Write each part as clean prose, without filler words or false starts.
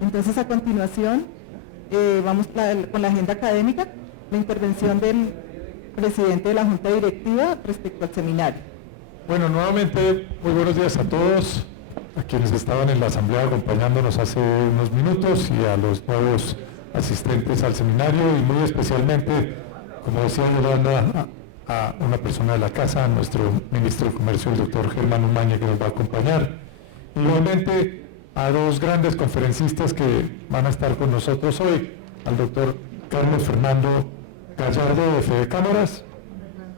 Entonces, a continuación, vamos con la agenda académica, la intervención del presidente de la Junta Directiva respecto al seminario. Bueno, nuevamente, muy buenos días a todos, a quienes estaban en la asamblea acompañándonos hace unos minutos y a los nuevos asistentes al seminario y muy especialmente, como decía Yolanda, a una persona de la casa, a nuestro ministro de Comercio, el doctor Germán Umaña, que nos va a acompañar. Igualmente a dos grandes conferencistas que van a estar con nosotros hoy, al doctor Carlos Fernando Gallardo de Fede Cámaras,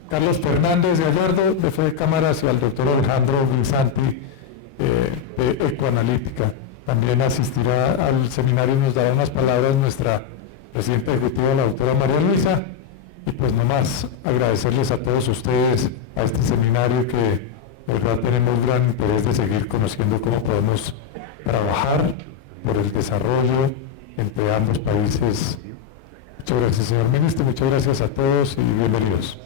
Carlos Fernández Gallardo de Fede Cámaras y al doctor Alejandro Guisanti de Ecoanalítica. También asistirá al seminario y nos dará unas palabras nuestra presidenta ejecutiva, la doctora María Luisa. Y pues nomás agradecerles a todos ustedes a este seminario que de verdad tenemos gran interés de seguir conociendo cómo podemos trabajar por el desarrollo entre ambos países. Muchas gracias, señor ministro, muchas gracias a todos y bienvenidos.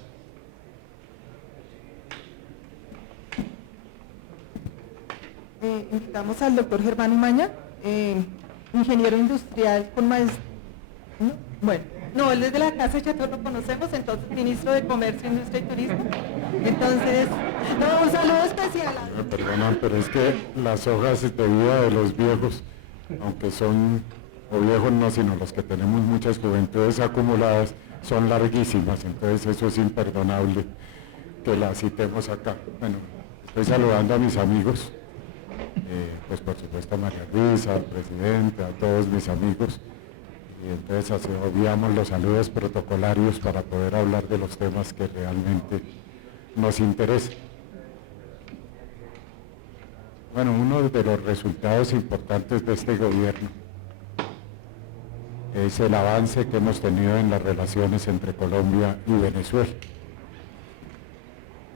Invitamos al doctor Germán Umaña, ingeniero industrial con maestría. ¿No? Bueno, no, él es de la casa, ya todos lo conocemos, entonces ministro de Comercio, Industria y Turismo. Entonces, no, un saludo especial. Me perdonan, pero es que las hojas de vida de los viejos, aunque son, o viejos no, sino los que tenemos muchas juventudes acumuladas, son larguísimas, entonces eso es imperdonable que las citemos acá. Bueno, estoy saludando a mis amigos, pues por supuesto a María Luisa, al presidente, a todos mis amigos, y entonces obviamos los saludos protocolarios para poder hablar de los temas que realmente nos interesan. Bueno, uno de los resultados importantes de este gobierno es el avance que hemos tenido en las relaciones entre Colombia y Venezuela.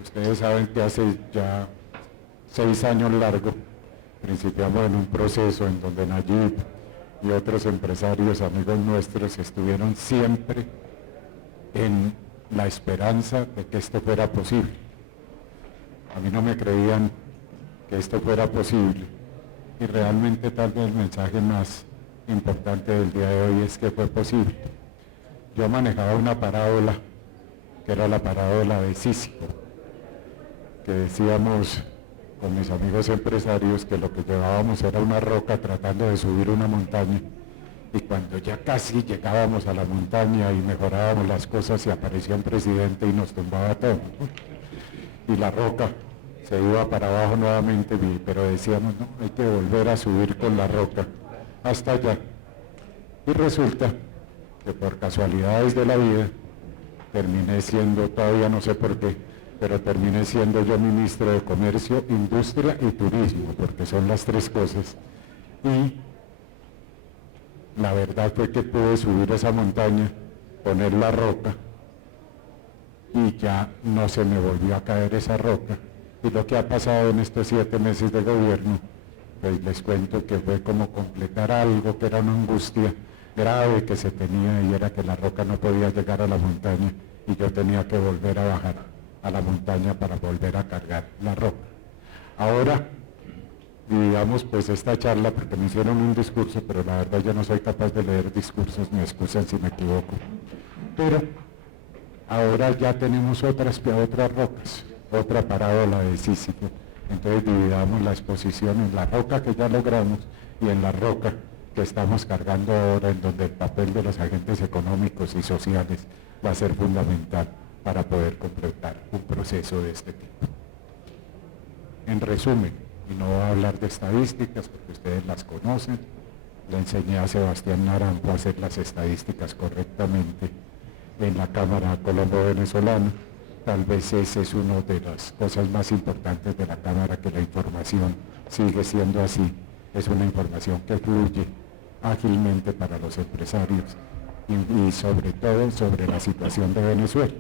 Ustedes saben que hace ya 6 años largos principiamos en un proceso en donde Nayib y otros empresarios, amigos nuestros, estuvieron siempre en la esperanza de que esto fuera posible. A mí no me creían que esto fuera posible y realmente tal vez el mensaje más importante del día de hoy es que fue posible. Yo manejaba una parábola que era la parábola de Sísifo, que decíamos con mis amigos empresarios que lo que llevábamos era una roca tratando de subir una montaña y cuando ya casi llegábamos a la montaña y mejorábamos las cosas y aparecía un presidente y nos tumbaba todo y la roca se iba para abajo nuevamente, pero decíamos no, hay que volver a subir con la roca hasta allá y resulta que por casualidades de la vida terminé siendo, todavía no sé por qué, pero terminé siendo yo ministro de Comercio, Industria y Turismo, porque son las tres cosas. Y la verdad fue que pude subir esa montaña, poner la roca, y ya no se me volvió a caer esa roca. Y lo que ha pasado en estos 7 meses de gobierno, pues les cuento que fue como completar algo que era una angustia grave que se tenía, y era que la roca no podía llegar a la montaña, y yo tenía que volver a bajar a la montaña para volver a cargar la roca. Ahora dividamos pues esta charla porque me hicieron un discurso, pero la verdad yo no soy capaz de leer discursos, me excusan si me equivoco. Pero ahora ya tenemos otras rocas, otra parábola de Sísifo. Entonces dividamos la exposición en la roca que ya logramos y en la roca que estamos cargando ahora, en donde el papel de los agentes económicos y sociales va a ser fundamental para poder completar un proceso de este tipo. En resumen, y no voy a hablar de estadísticas porque ustedes las conocen, le enseñé a Sebastián Naranjo a hacer las estadísticas correctamente en la Cámara Colombo-Venezolana. Tal vez esa es una de las cosas más importantes de la Cámara, que la información sigue siendo así, es una información que fluye ágilmente para los empresarios y sobre todo sobre la situación de Venezuela.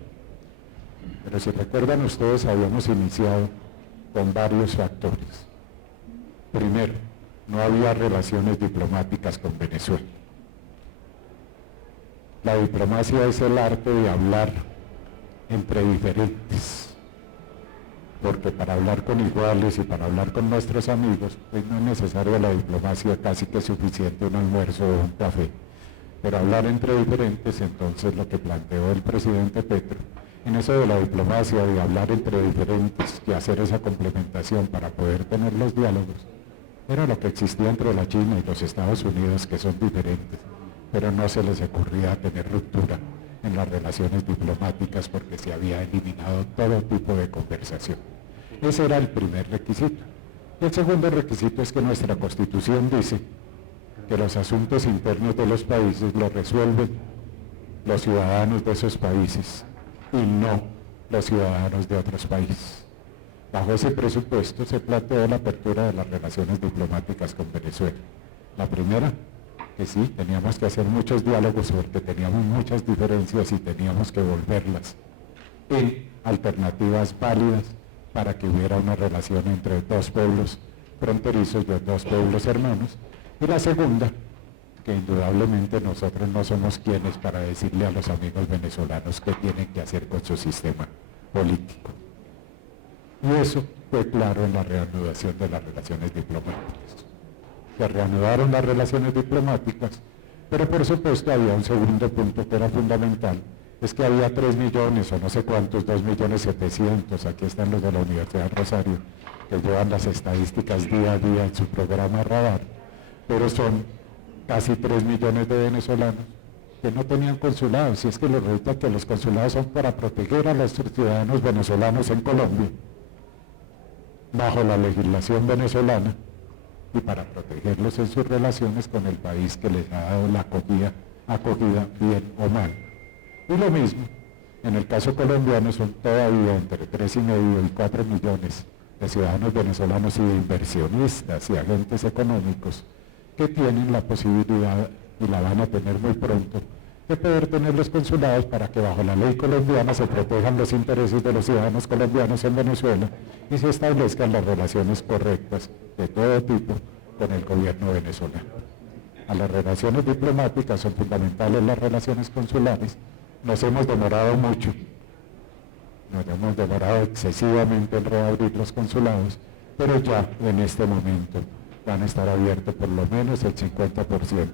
Pero si recuerdan ustedes, habíamos iniciado con varios factores. Primero, no había relaciones diplomáticas con Venezuela. La diplomacia es el arte de hablar entre diferentes. porque para hablar con iguales y para hablar con nuestros amigos, pues no es necesario la diplomacia, casi que es suficiente un almuerzo o un café. Pero hablar entre diferentes, entonces lo que planteó el presidente Petro, en eso de la diplomacia, de hablar entre diferentes y hacer esa complementación para poder tener los diálogos, era lo que existía entre la China y los Estados Unidos, que son diferentes, pero no se les ocurría tener ruptura en las relaciones diplomáticas porque se había eliminado todo tipo de conversación. Ese era el primer requisito. Y el segundo requisito es que nuestra Constitución dice que los asuntos internos de los países los resuelven los ciudadanos de esos países y no los ciudadanos de otros países. Bajo ese presupuesto se planteó la apertura de las relaciones diplomáticas con Venezuela. La primera, que sí, teníamos que hacer muchos diálogos porque teníamos muchas diferencias y teníamos que volverlas en alternativas válidas para que hubiera una relación entre dos pueblos fronterizos, de dos pueblos hermanos. Y la segunda, que indudablemente nosotros no somos quienes para decirle a los amigos venezolanos qué tienen que hacer con su sistema político. Y eso fue claro en la reanudación de las relaciones diplomáticas. Se reanudaron las relaciones diplomáticas, pero por supuesto había un segundo punto que era fundamental, es que había 3 millones o no sé cuántos, 2.700.000, aquí están los de la Universidad Rosario, que llevan las estadísticas día a día en su programa Radar, pero son casi 3 millones de venezolanos que no tenían consulados, y es que les resulta que los consulados son para proteger a los ciudadanos venezolanos en Colombia, bajo la legislación venezolana, y para protegerlos en sus relaciones con el país que les ha dado la acogida bien o mal. Y lo mismo, en el caso colombiano son todavía entre 3,5 y 4 millones de ciudadanos venezolanos y de inversionistas y agentes económicos que tienen la posibilidad, y la van a tener muy pronto, de poder tener los consulados para que bajo la ley colombiana se protejan los intereses de los ciudadanos colombianos en Venezuela y se establezcan las relaciones correctas de todo tipo con el gobierno venezolano. A las relaciones diplomáticas son fundamentales las relaciones consulares. Nos hemos demorado mucho, nos hemos demorado excesivamente en reabrir los consulados, pero ya en este momento van a estar abiertos por lo menos el 50%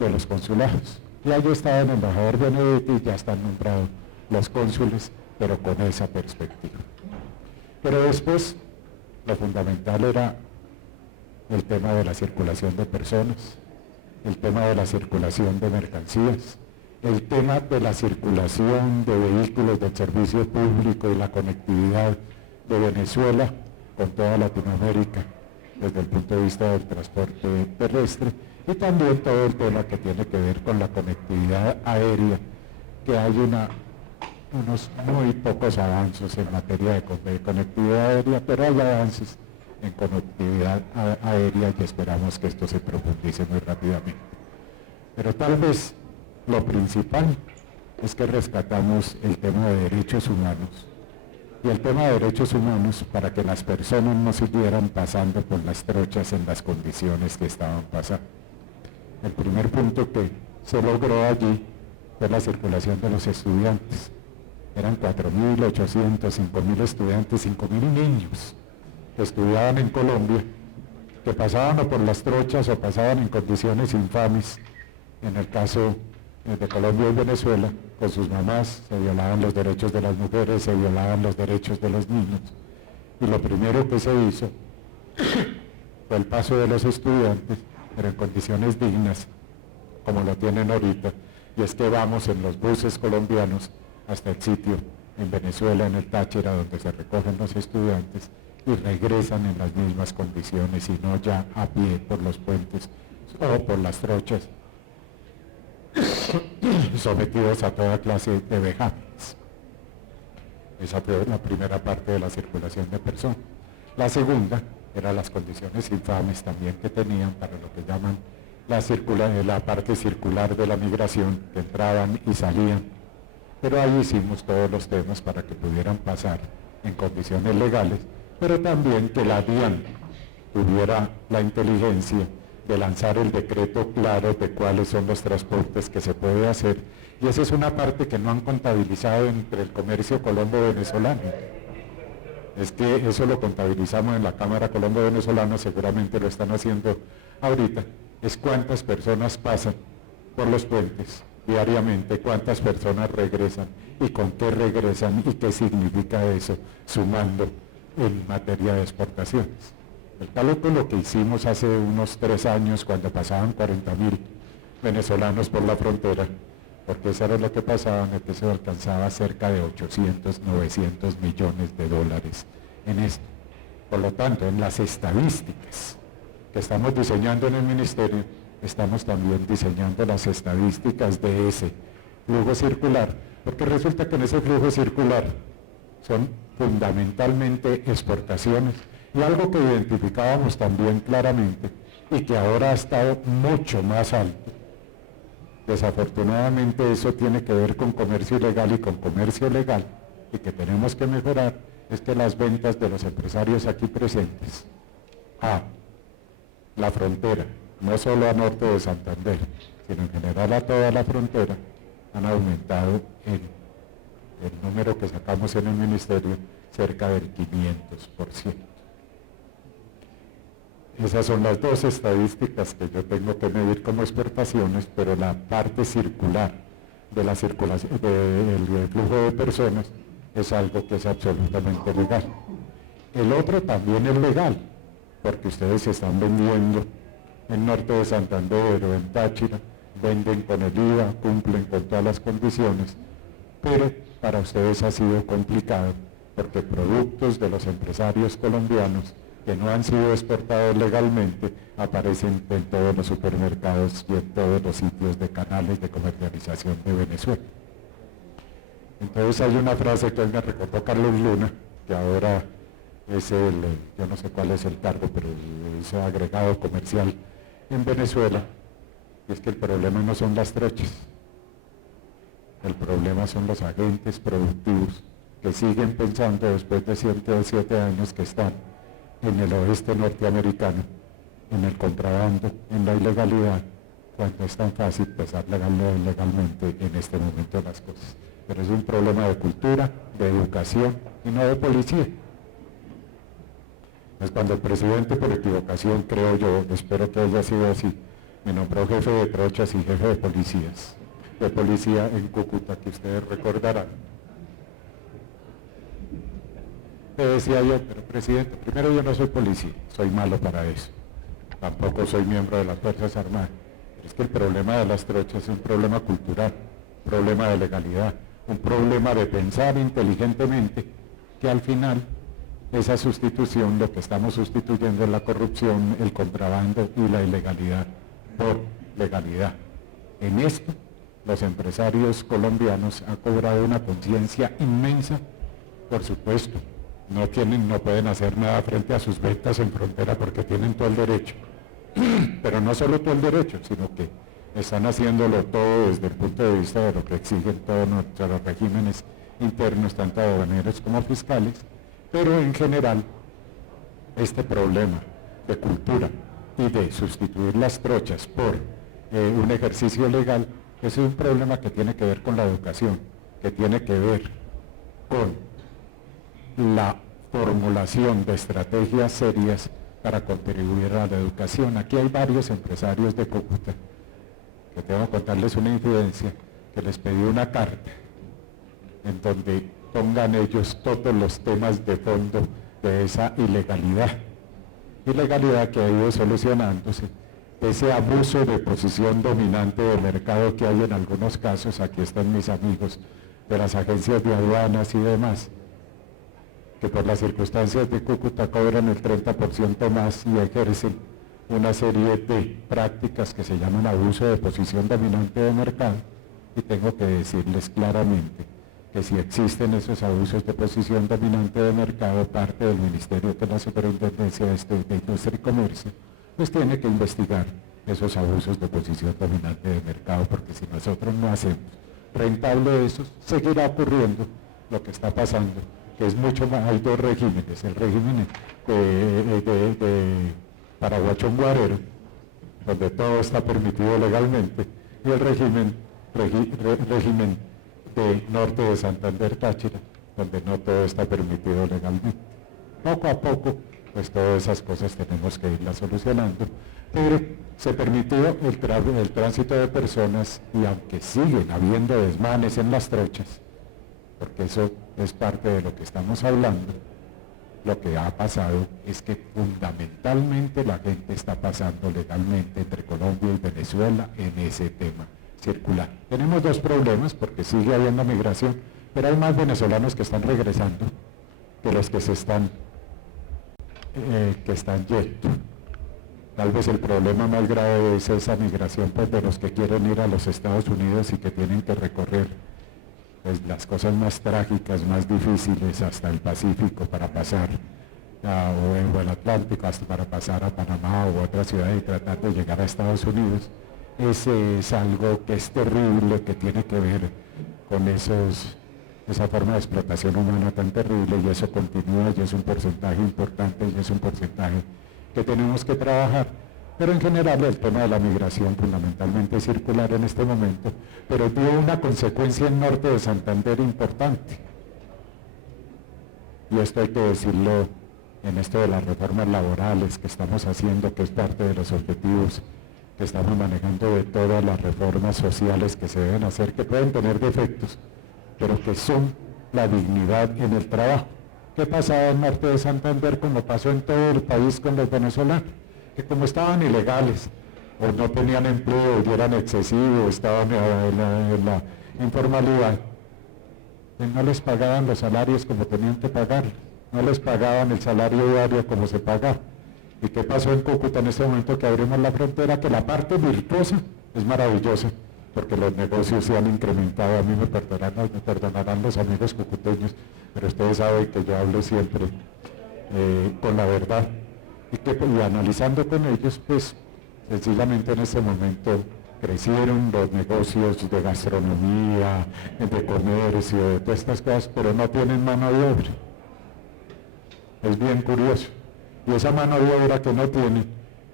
de los consulados. Ya estaba el embajador Benedetti y ya están nombrados los cónsules, pero con esa perspectiva. Pero después, lo fundamental era el tema de la circulación de personas, el tema de la circulación de mercancías, el tema de la circulación de vehículos del servicio público y la conectividad de Venezuela con toda Latinoamérica desde el punto de vista del transporte terrestre, y también todo el tema que tiene que ver con la conectividad aérea, que hay unos muy pocos avances en materia de conectividad aérea, pero hay avances en conectividad aérea y esperamos que esto se profundice muy rápidamente. Pero tal vez lo principal es que rescatamos el tema de derechos humanos, y el tema de derechos humanos para que las personas no siguieran pasando por las trochas en las condiciones que estaban pasando. El primer punto que se logró allí fue la circulación de los estudiantes. Eran 4.800, 5.000 estudiantes, 5.000 niños que estudiaban en Colombia, que pasaban o por las trochas o pasaban en condiciones infames. En el caso de Colombia y Venezuela, con sus mamás, se violaban los derechos de las mujeres, se violaban los derechos de los niños. Y lo primero que se hizo fue el paso de los estudiantes, pero en condiciones dignas, como lo tienen ahorita, y es que vamos en los buses colombianos hasta el sitio en Venezuela, en el Táchira, donde se recogen los estudiantes y regresan en las mismas condiciones y no ya a pie por los puentes o por las trochas, sometidos a toda clase de vejámenes. Esa fue la primera parte de la circulación de personas. La segunda eran las condiciones infames también que tenían para lo que llaman la parte circular de la migración, que entraban y salían. Pero ahí hicimos todos los temas para que pudieran pasar en condiciones legales, pero también que la DIAN tuviera la inteligencia de lanzar el decreto claro de cuáles son los transportes que se puede hacer, y esa es una parte que no han contabilizado entre el comercio colombo-venezolano. es que eso lo contabilizamos en la Cámara Colombo-Venezolana, seguramente lo están haciendo ahorita, es cuántas personas pasan por los puentes diariamente, cuántas personas regresan y con qué regresan y qué significa eso, sumando en materia de exportaciones. El cálculo que hicimos hace unos 3 años, cuando pasaban 40.000 venezolanos por la frontera, porque eso era lo que pasaba, que se alcanzaba cerca de 800, 900 millones de dólares en esto. Por lo tanto, en las estadísticas que estamos diseñando en el Ministerio, estamos también diseñando las estadísticas de ese flujo circular, porque resulta que en ese flujo circular son fundamentalmente exportaciones, y algo que identificábamos también claramente y que ahora ha estado mucho más alto. Desafortunadamente eso tiene que ver con comercio ilegal y con comercio legal, y que tenemos que mejorar, es que las ventas de los empresarios aquí presentes a la frontera, no solo a norte de Santander, sino en general a toda la frontera, han aumentado en el número que sacamos en el Ministerio cerca del 500%. Esas son las dos estadísticas que yo tengo que medir como exportaciones, pero la parte circular de la circulación del flujo de personas es algo que es absolutamente legal. El otro también es legal, porque ustedes se están vendiendo en norte de Santander o en Táchira, venden con el IVA, cumplen con todas las condiciones, pero para ustedes ha sido complicado, porque productos de los empresarios colombianos que no han sido exportados legalmente aparecen en todos los supermercados y en todos los sitios de canales de comercialización de Venezuela. Entonces hay una frase que me recordó Carlos Luna, que ahora es yo no sé cuál es el cargo, pero es agregado comercial en Venezuela, y es que el problema no son las trochas, el problema son los agentes productivos que siguen pensando después de 107 años que están en el oeste norteamericano, en el contrabando, en la ilegalidad, cuando es tan fácil pesar legalmente en este momento las cosas. Pero es un problema de cultura, de educación y no de policía. Es cuando el presidente, por equivocación, creo yo, espero que haya sido así, me nombró jefe de trochas y jefe de policía en Cúcuta, que ustedes recordarán. Le decía yo, pero presidente, primero yo no soy policía, soy malo para eso. Tampoco soy miembro de las Fuerzas Armadas. Pero es que el problema de las trochas es un problema cultural, un problema de legalidad, un problema de pensar inteligentemente, que al final esa sustitución, lo que estamos sustituyendo es la corrupción, el contrabando y la ilegalidad por legalidad. En esto, los empresarios colombianos han cobrado una conciencia inmensa, por supuesto. No pueden hacer nada frente a sus ventas en frontera porque tienen todo el derecho. Pero no solo todo el derecho, sino que están haciéndolo todo desde el punto de vista de lo que exigen todos nuestros regímenes internos, tanto aduaneros como fiscales. Pero en general, este problema de cultura y de sustituir las trochas por un ejercicio legal, es un problema que tiene que ver con la educación, que tiene que ver con la formulación de estrategias serias para contribuir a la educación. Aquí hay varios empresarios de Cúcuta, que tengo que contarles una incidencia, que les pedí una carta en donde pongan ellos todos los temas de fondo de esa ilegalidad que ha ido solucionándose, ese abuso de posición dominante del mercado que hay en algunos casos. Aquí están mis amigos de las agencias de aduanas y demás, que por las circunstancias de Cúcuta cobran el 30% más y ejercen una serie de prácticas que se llaman abuso de posición dominante de mercado, y tengo que decirles claramente que si existen esos abusos de posición dominante de mercado, parte del Ministerio de la Superintendencia de Industria y Comercio, pues tiene que investigar esos abusos de posición dominante de mercado, porque si nosotros no hacemos rentable eso, seguirá ocurriendo lo que está pasando, que es mucho más. Hay dos regímenes, el régimen de Paraguachón-Guarero, donde todo está permitido legalmente, y el régimen de norte de Santander-Táchira, donde no todo está permitido legalmente. poco a poco, pues todas esas cosas tenemos que irlas solucionando, pero se permitió el tránsito de personas y aunque siguen habiendo desmanes en las trochas, porque eso es parte de lo que estamos hablando, lo que ha pasado es que fundamentalmente la gente está pasando legalmente entre Colombia y Venezuela en ese tema circular. Tenemos dos problemas porque sigue habiendo migración, pero hay más venezolanos que están regresando que los que están yendo. Tal vez el problema más grave es esa migración pues, de los que quieren ir a los Estados Unidos y que tienen que recorrer pues, las cosas más trágicas, más difíciles hasta el Pacífico para pasar, o el Atlántico hasta para pasar a Panamá o a otra ciudad y tratar de llegar a Estados Unidos. Ese es algo que es terrible, que tiene que ver con esa forma de explotación humana tan terrible y eso continúa y es un porcentaje importante y es un porcentaje que tenemos que trabajar. Pero en general el tema de la migración fundamentalmente es circular en este momento, pero tuvo una consecuencia en norte de Santander importante. Y esto hay que decirlo en esto de las reformas laborales que estamos haciendo, que es parte de los objetivos que estamos manejando de todas las reformas sociales que se deben hacer, que pueden tener defectos, pero que son la dignidad en el trabajo. ¿Qué pasaba en norte de Santander como pasó en todo el país con los venezolanos? Que como estaban ilegales, o no tenían empleo, o eran excesivos, estaban en la informalidad, pues no les pagaban los salarios como tenían que pagar, no les pagaban el salario diario como se pagaba. ¿Y qué pasó en Cúcuta en este momento que abrimos la frontera? Que la parte virtuosa es maravillosa, porque los negocios se han incrementado. A mí me perdonarán los amigos cucuteños, pero ustedes saben que yo hablo siempre con la verdad. Y analizando con ellos, pues sencillamente en este momento crecieron los negocios de gastronomía, de comercio, de todas estas cosas, pero no tienen mano de obra. Es bien curioso. Y esa mano de obra que no tienen,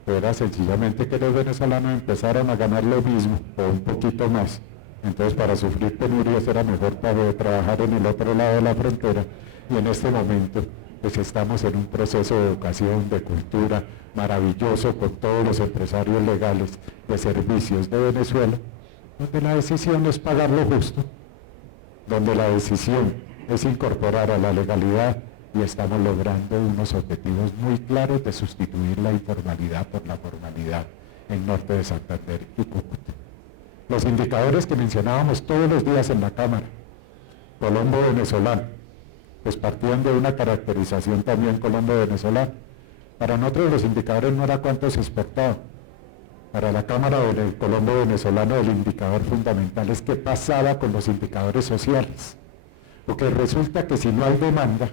era sencillamente que los venezolanos empezaron a ganar lo mismo, o un poquito más. Entonces para sufrir penurias era mejor para trabajar en el otro lado de la frontera. Y en este momento pues estamos en un proceso de educación, de cultura maravilloso con todos los empresarios legales de servicios de Venezuela, donde la decisión es pagar lo justo, donde la decisión es incorporar a la legalidad y estamos logrando unos objetivos muy claros de sustituir la informalidad por la formalidad en norte de Santander y Cúcuta. Los indicadores que mencionábamos todos los días en la Cámara, Colombo venezolano, pues partían de una caracterización también colombo-venezolana. Para nosotros los indicadores no era cuánto se exportaba. Para la Cámara del Colombo venezolano el indicador fundamental es qué pasaba con los indicadores sociales. Porque resulta que si no hay demanda,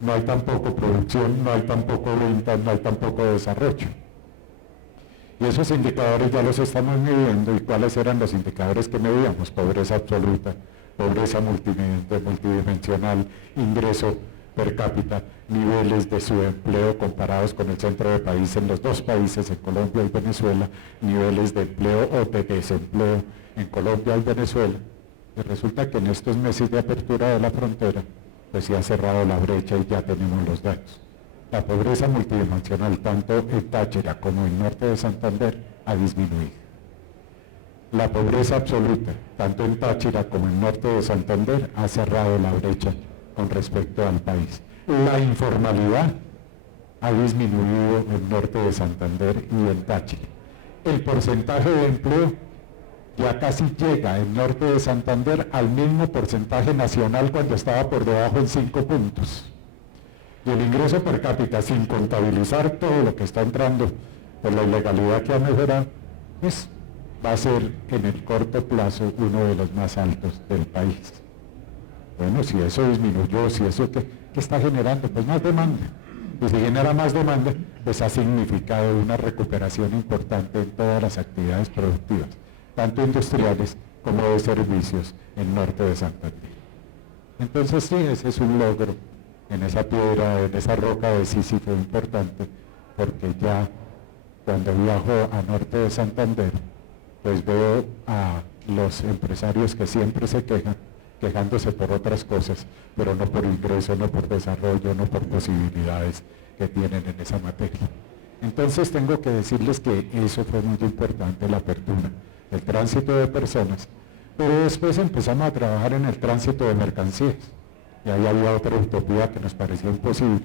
no hay tampoco producción, no hay tampoco venta, no hay tampoco desarrollo. Y esos indicadores ya los estamos midiendo. ¿Y cuáles eran los indicadores que medíamos? Pobreza absoluta, pobreza multidimensional, ingreso per cápita, niveles de subempleo comparados con el centro de país en los dos países, en Colombia y Venezuela, niveles de empleo o de desempleo en Colombia y Venezuela. Y resulta que en estos meses de apertura de la frontera, pues se ha cerrado la brecha y ya tenemos los datos. La pobreza multidimensional, tanto en Táchira como en norte de Santander, ha disminuido. La pobreza absoluta, tanto en Táchira como en norte de Santander, ha cerrado la brecha con respecto al país. La informalidad ha disminuido en norte de Santander y en Táchira. El porcentaje de empleo ya casi llega en norte de Santander al mismo porcentaje nacional cuando estaba por debajo en 5 puntos. Y el ingreso per cápita, sin contabilizar todo lo que está entrando por la ilegalidad que ha mejorado, pues va a ser en el corto plazo uno de los más altos del país. Bueno, si eso disminuyó, si eso ¿qué está generando? Pues más demanda. Y si genera más demanda, pues ha significado una recuperación importante en todas las actividades productivas, tanto industriales como de servicios en norte de Santander. Entonces sí, ese es un logro en esa piedra, en esa roca de Sísifo importante, porque ya cuando viajo a norte de Santander, pues veo a los empresarios que siempre se quejan quejándose por otras cosas, pero no por ingreso, no por desarrollo, no por posibilidades que tienen en esa materia. Entonces tengo que decirles que eso fue muy importante, la apertura, el tránsito de personas, pero después empezamos a trabajar en el tránsito de mercancías, y ahí había otra utopía que nos parecía imposible.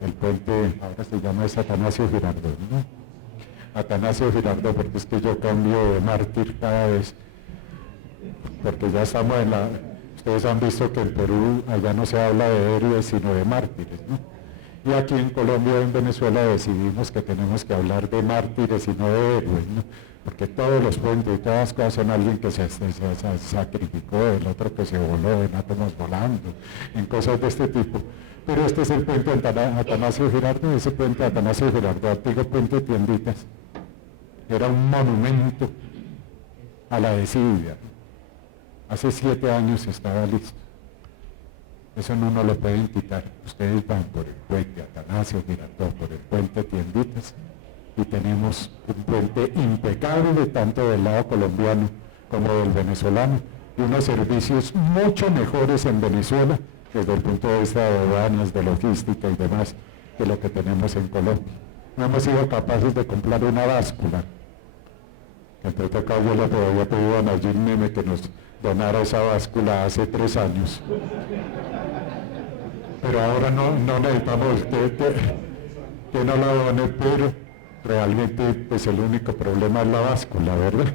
El puente, ahora se llama Atanasio Girardot, ¿no? Atanasio Girardot, porque es que yo cambio de mártir cada vez, porque ya estamos en la... Ustedes han visto que en Perú allá no se habla de héroes, sino de mártires, ¿no? Y aquí en Colombia y en Venezuela decidimos que tenemos que hablar de mártires y no de héroes, ¿no? Porque todos los puentes y todas las cosas son alguien que se sacrificó, el otro que se voló en átomos volando, en cosas de este tipo. Pero este es el puente de Atanasio Girardot, ese puente de Atanasio Girardot, antiguo puente de Tienditas, era un monumento a la desidia. Hace 7 años estaba listo. Eso no nos lo pueden quitar. Ustedes van por el puente Atanasio Girardot, por el puente Tienditas, y tenemos un puente impecable tanto del lado colombiano como del venezolano, y unos servicios mucho mejores en Venezuela desde el punto de vista de aduanas, de logística y demás, que lo que tenemos en Colombia. No hemos sido capaces de comprar una báscula. Entonces acá yo le había pedido a Nayib Meme que nos donara esa báscula hace 3 años. Pero ahora no necesitamos que no la done, pero realmente pues el único problema es la báscula, ¿verdad?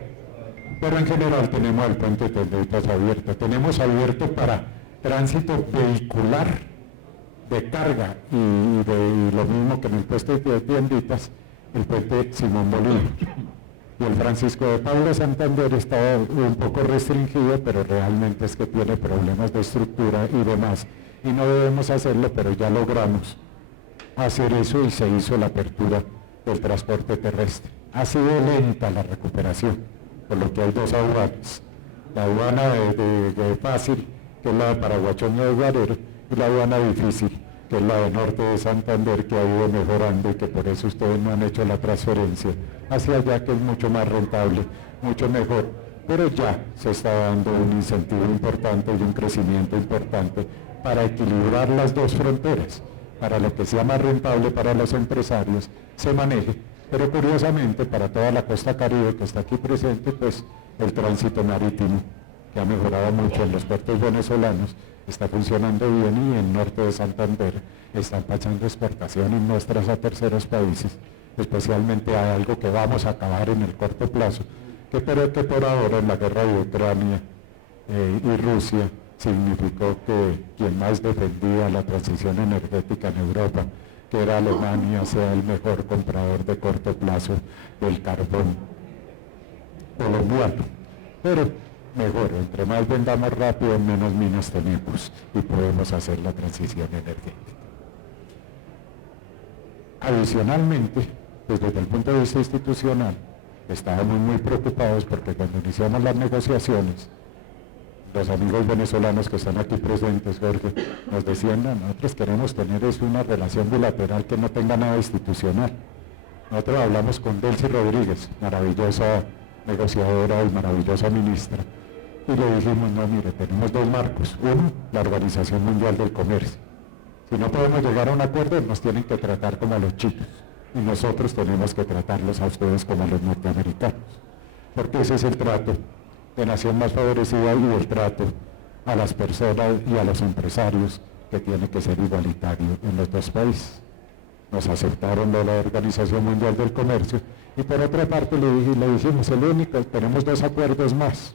Pero en general tenemos el puente de Tienditas abierto. Tenemos abierto para tránsito vehicular de carga y lo mismo que en el puente de Tienditas, el puente Simón Bolívar. Y el Francisco de Paula Santander está un poco restringido, pero realmente es que tiene problemas de estructura y demás. Y no debemos hacerlo, pero ya logramos hacer eso y se hizo la apertura del transporte terrestre. Ha sido lenta la recuperación, por lo que hay 2 aduanas. La aduana de fácil, que es la de Paraguachoña de Guarero, y la aduana difícil, que es la de Norte de Santander, que ha ido mejorando y que por eso ustedes no han hecho la transferencia hacia allá, que es mucho más rentable, mucho mejor, pero ya se está dando un incentivo importante y un crecimiento importante para equilibrar las 2 fronteras, para lo que sea más rentable para los empresarios se maneje, pero curiosamente para toda la costa caribe que está aquí presente, pues el tránsito marítimo, que ha mejorado mucho en los puertos venezolanos, está funcionando bien, y en Norte de Santander están pasando exportaciones nuestras a terceros países, especialmente a algo que vamos a acabar en el corto plazo, que por ahora en la guerra de Ucrania y Rusia significó que quien más defendía la transición energética en Europa, que era Alemania, sea el mejor comprador de corto plazo del carbón colombiano. Pero mejor, entre más vendamos rápido, menos minas tenemos y podemos hacer la transición energética. Adicionalmente, desde el punto de vista institucional, estábamos muy preocupados porque cuando iniciamos las negociaciones, los amigos venezolanos que están aquí presentes, Jorge, nos decían: no, nosotros queremos tener una relación bilateral que no tenga nada institucional. Nosotros hablamos con Delcy Rodríguez, maravillosa negociadora y maravillosa ministra, y le dijimos: no, mire, tenemos 2 marcos. Uno, la Organización Mundial del Comercio. Si no podemos llegar a un acuerdo, nos tienen que tratar como a los chicos, y nosotros tenemos que tratarlos a ustedes como a los norteamericanos, porque ese es el trato de nación más favorecida y el trato a las personas y a los empresarios que tiene que ser igualitario en los 2 países. Nos aceptaron de la Organización Mundial del Comercio, y por otra parte le dijimos: el único, tenemos 2 acuerdos más.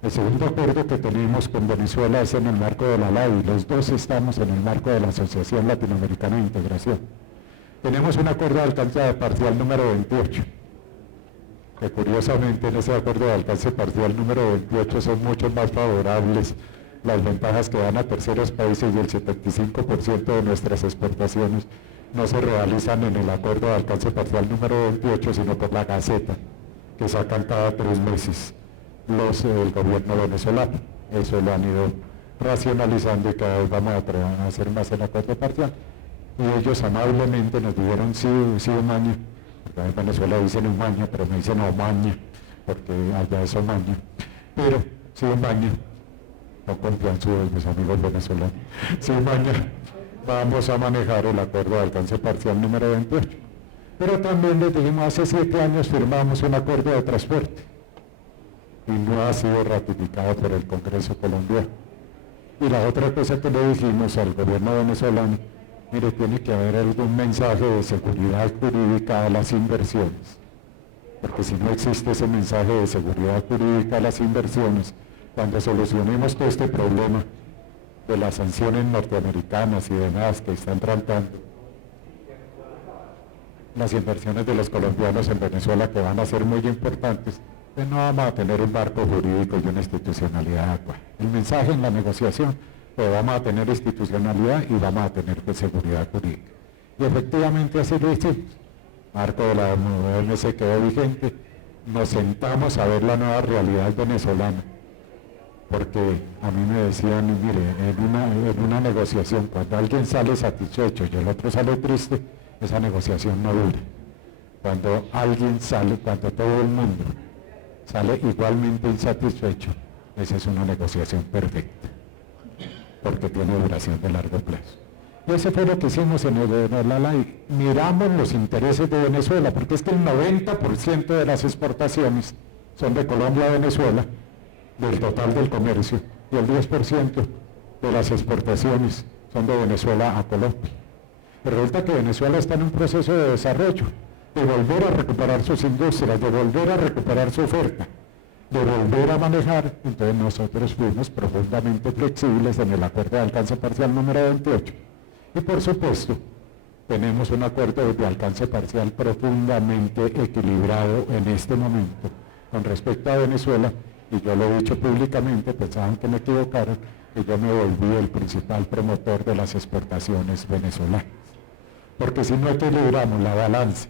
El segundo acuerdo que tenemos con Venezuela es en el marco de la LAI, los 2 estamos en el marco de la Asociación Latinoamericana de Integración. Tenemos un acuerdo de alcance parcial número 28, que curiosamente en ese acuerdo de alcance parcial número 28 son mucho más favorables las ventajas que dan a terceros países, y el 75% de nuestras exportaciones no se realizan en el acuerdo de alcance parcial número 28, sino por la Gaceta, que sacan cada 3 meses el gobierno venezolano. Eso lo han ido racionalizando y cada vez vamos a hacer más el acuerdo parcial. Y ellos amablemente nos dijeron sí Omaña, porque en Venezuela dicen Omaña, pero me dicen Omaña, porque allá es Omaña, pero sí Omaña, con confianzudos mis amigos venezolanos. Sí, mañana vamos a manejar el acuerdo de alcance parcial número 28. Pero también les dijimos, hace 7 años firmamos un acuerdo de transporte y no ha sido ratificado por el Congreso colombiano. Y la otra cosa que le dijimos al gobierno venezolano, mire, tiene que haber algún mensaje de seguridad jurídica a las inversiones, porque si no existe ese mensaje de seguridad jurídica a las inversiones, cuando solucionemos todo este problema de las sanciones norteamericanas y demás que están tratando, las inversiones de los colombianos en Venezuela, que van a ser muy importantes, pues no vamos a tener un marco jurídico y una institucionalidad adecuada. El mensaje en la negociación, pues vamos a tener institucionalidad y vamos a tener seguridad jurídica. Y efectivamente así lo hicimos. Marco de la OMC quedó vigente, nos sentamos a ver la nueva realidad venezolana, porque a mí me decían, mire, en una negociación, cuando alguien sale satisfecho y el otro sale triste, esa negociación no dura. Cuando alguien sale, cuando todo el mundo sale igualmente insatisfecho, esa es una negociación perfecta, porque tiene duración de largo plazo. Y eso fue lo que hicimos en el ALAI. Miramos los intereses de Venezuela, porque es que el 90% de las exportaciones son de Colombia a Venezuela, del total del comercio, y el 10% de las exportaciones son de Venezuela a Colombia. Pero resulta que Venezuela está en un proceso de desarrollo, de volver a recuperar sus industrias, de volver a recuperar su oferta, de volver a manejar. Entonces nosotros fuimos profundamente flexibles en el acuerdo de alcance parcial número 28. Y por supuesto, tenemos un acuerdo de alcance parcial profundamente equilibrado en este momento con respecto a Venezuela, y yo lo he dicho públicamente, pensaban que me equivocaron, que yo me volví el principal promotor de las exportaciones venezolanas. Porque si no equilibramos la balanza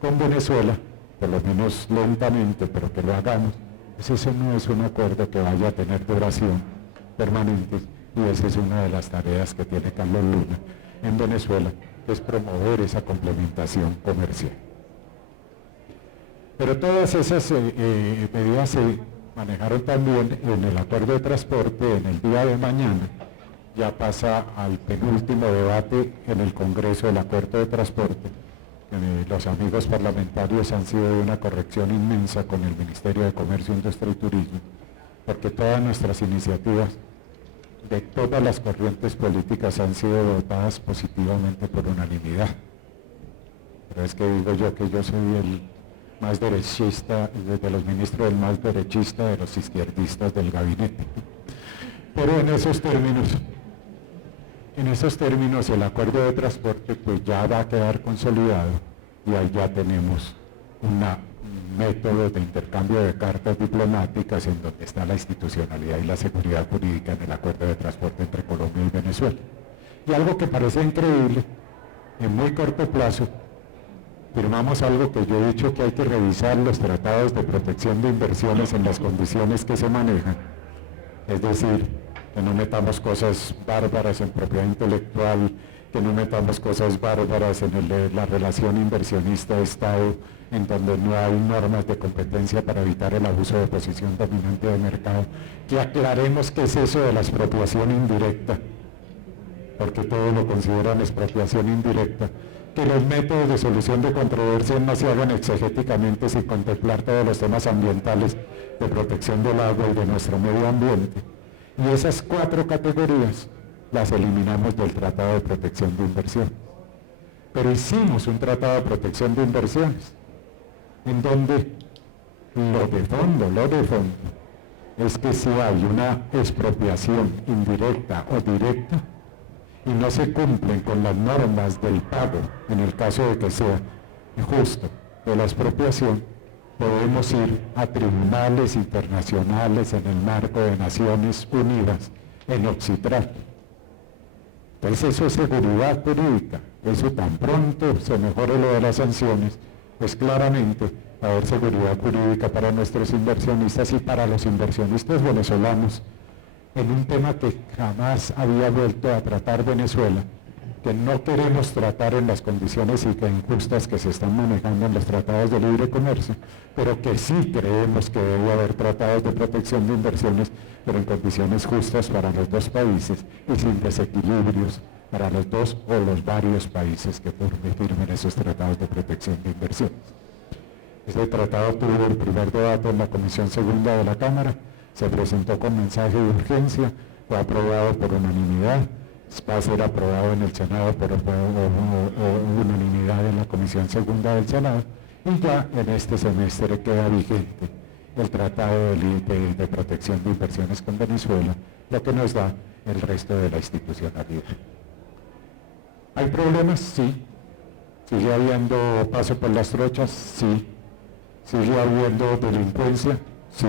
con Venezuela, por lo menos lentamente, pero que lo hagamos, pues ese no es un acuerdo que vaya a tener duración permanente, y esa es una de las tareas que tiene Carlos Luna en Venezuela, que es promover esa complementación comercial. Pero todas esas medidas se manejaron también en el acuerdo de transporte. En el día de mañana ya pasa al penúltimo debate en el Congreso del acuerdo de transporte. Los amigos parlamentarios han sido de una corrección inmensa con el Ministerio de Comercio, Industria y Turismo, porque todas nuestras iniciativas de todas las corrientes políticas han sido votadas positivamente por unanimidad. Pero es que digo yo que yo soy el más derechista, de los ministros el más derechista de los izquierdistas del gabinete. Pero en esos términos el acuerdo de transporte pues ya va a quedar consolidado, y ahí ya tenemos un método de intercambio de cartas diplomáticas en donde está la institucionalidad y la seguridad jurídica en el acuerdo de transporte entre Colombia y Venezuela. Y algo que parece increíble, en muy corto plazo, firmamos algo que yo he dicho, que hay que revisar los tratados de protección de inversiones en las condiciones que se manejan, es decir, que no metamos cosas bárbaras en propiedad intelectual, que no metamos cosas bárbaras en la relación inversionista-Estado, en donde no hay normas de competencia para evitar el abuso de posición dominante de mercado, que aclaremos qué es eso de la expropiación indirecta, porque todos lo consideran expropiación indirecta, que los métodos de solución de controversias no se hagan exegéticamente sin contemplar todos los temas ambientales de protección del agua y de nuestro medio ambiente. Y esas 4 categorías las eliminamos del Tratado de Protección de Inversión. Pero hicimos un Tratado de Protección de Inversiones, en donde lo de fondo, es que si hay una expropiación indirecta o directa, y no se cumplen con las normas del pago, en el caso de que sea injusto de la expropiación, podemos ir a tribunales internacionales en el marco de Naciones Unidas, en Oxitral. Entonces eso es seguridad jurídica, eso tan pronto se mejore lo de las sanciones, pues claramente va a haber seguridad jurídica para nuestros inversionistas y para los inversionistas venezolanos, en un tema que jamás había vuelto a tratar Venezuela, que no queremos tratar en las condiciones injustas que se están manejando en los tratados de libre comercio, pero que sí creemos que debe haber tratados de protección de inversiones, pero en condiciones justas para los dos países y sin desequilibrios para los dos o los varios países que firmen esos tratados de protección de inversiones. Este tratado tuvo el primer debate en la Comisión Segunda de la Cámara, se presentó con mensaje de urgencia, fue aprobado por unanimidad, va a ser aprobado en el Senado por unanimidad en la Comisión Segunda del Senado, y ya en este semestre queda vigente el Tratado de Protección de Inversiones con Venezuela, lo que nos da el resto de la institucionalidad. ¿Hay problemas? Sí. ¿Sigue habiendo paso por las trochas? Sí. ¿Sigue habiendo delincuencia? Sí.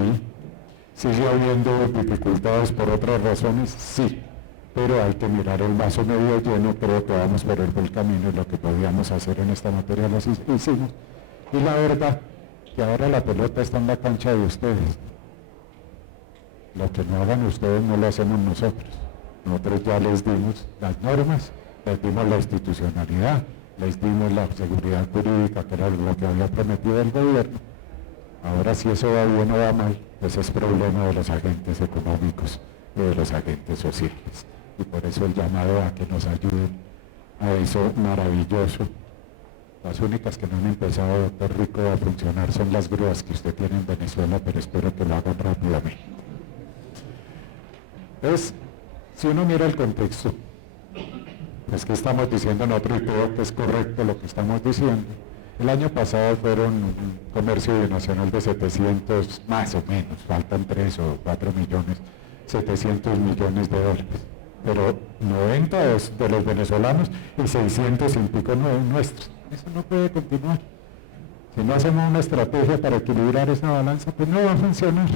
¿Sigue habiendo dificultades por otras razones? Sí. Pero hay que mirar el vaso medio lleno, creo que vamos por el buen camino y lo que podíamos hacer en esta materia lo hicimos. Y la verdad, que ahora la pelota está en la cancha de ustedes. Lo que no hagan ustedes no lo hacemos nosotros. Nosotros ya les dimos las normas, les dimos la institucionalidad, les dimos la seguridad jurídica, que era lo que había prometido el gobierno. Ahora si eso va bien o va mal, ese es problema de los agentes económicos y de los agentes sociales. Y por eso el llamado a que nos ayuden a eso maravilloso. Las únicas que no han empezado, doctor Rico, a funcionar son las grúas que usted tiene en Venezuela, pero espero que lo hagan rápidamente. Entonces, si uno mira el contexto, pues que estamos diciendo nosotros, y creo que es correcto lo que estamos diciendo. El año pasado fueron un comercio binacional de 700, más o menos, faltan 3 o 4 millones, 700 millones de dólares. Pero 90 de los venezolanos y 600 y pico nuestros. Eso no puede continuar. Si no hacemos una estrategia para equilibrar esa balanza, pues no va a funcionar.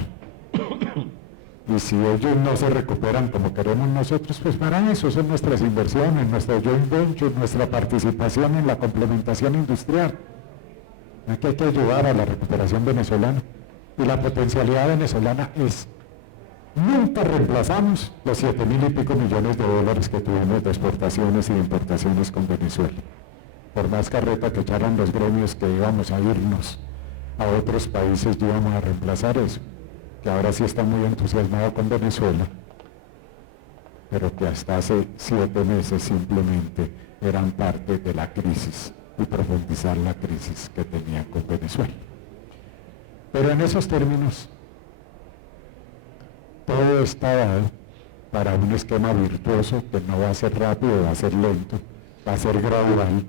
Y si ellos no se recuperan como queremos nosotros, pues para eso son nuestras inversiones, nuestra joint venture, nuestra participación en la complementación industrial. Aquí hay que ayudar a la recuperación venezolana. Y la potencialidad venezolana es, nunca reemplazamos los 7.000 y pico millones de dólares que tuvimos de exportaciones y de importaciones con Venezuela. Por más carreta que echaran los gremios que íbamos a irnos a otros países, íbamos a reemplazar eso, que ahora sí está muy entusiasmado con Venezuela, pero que hasta hace 7 meses simplemente eran parte de la crisis y profundizar la crisis que tenían con Venezuela. Pero en esos términos, todo está dado para un esquema virtuoso que no va a ser rápido, va a ser lento, va a ser gradual,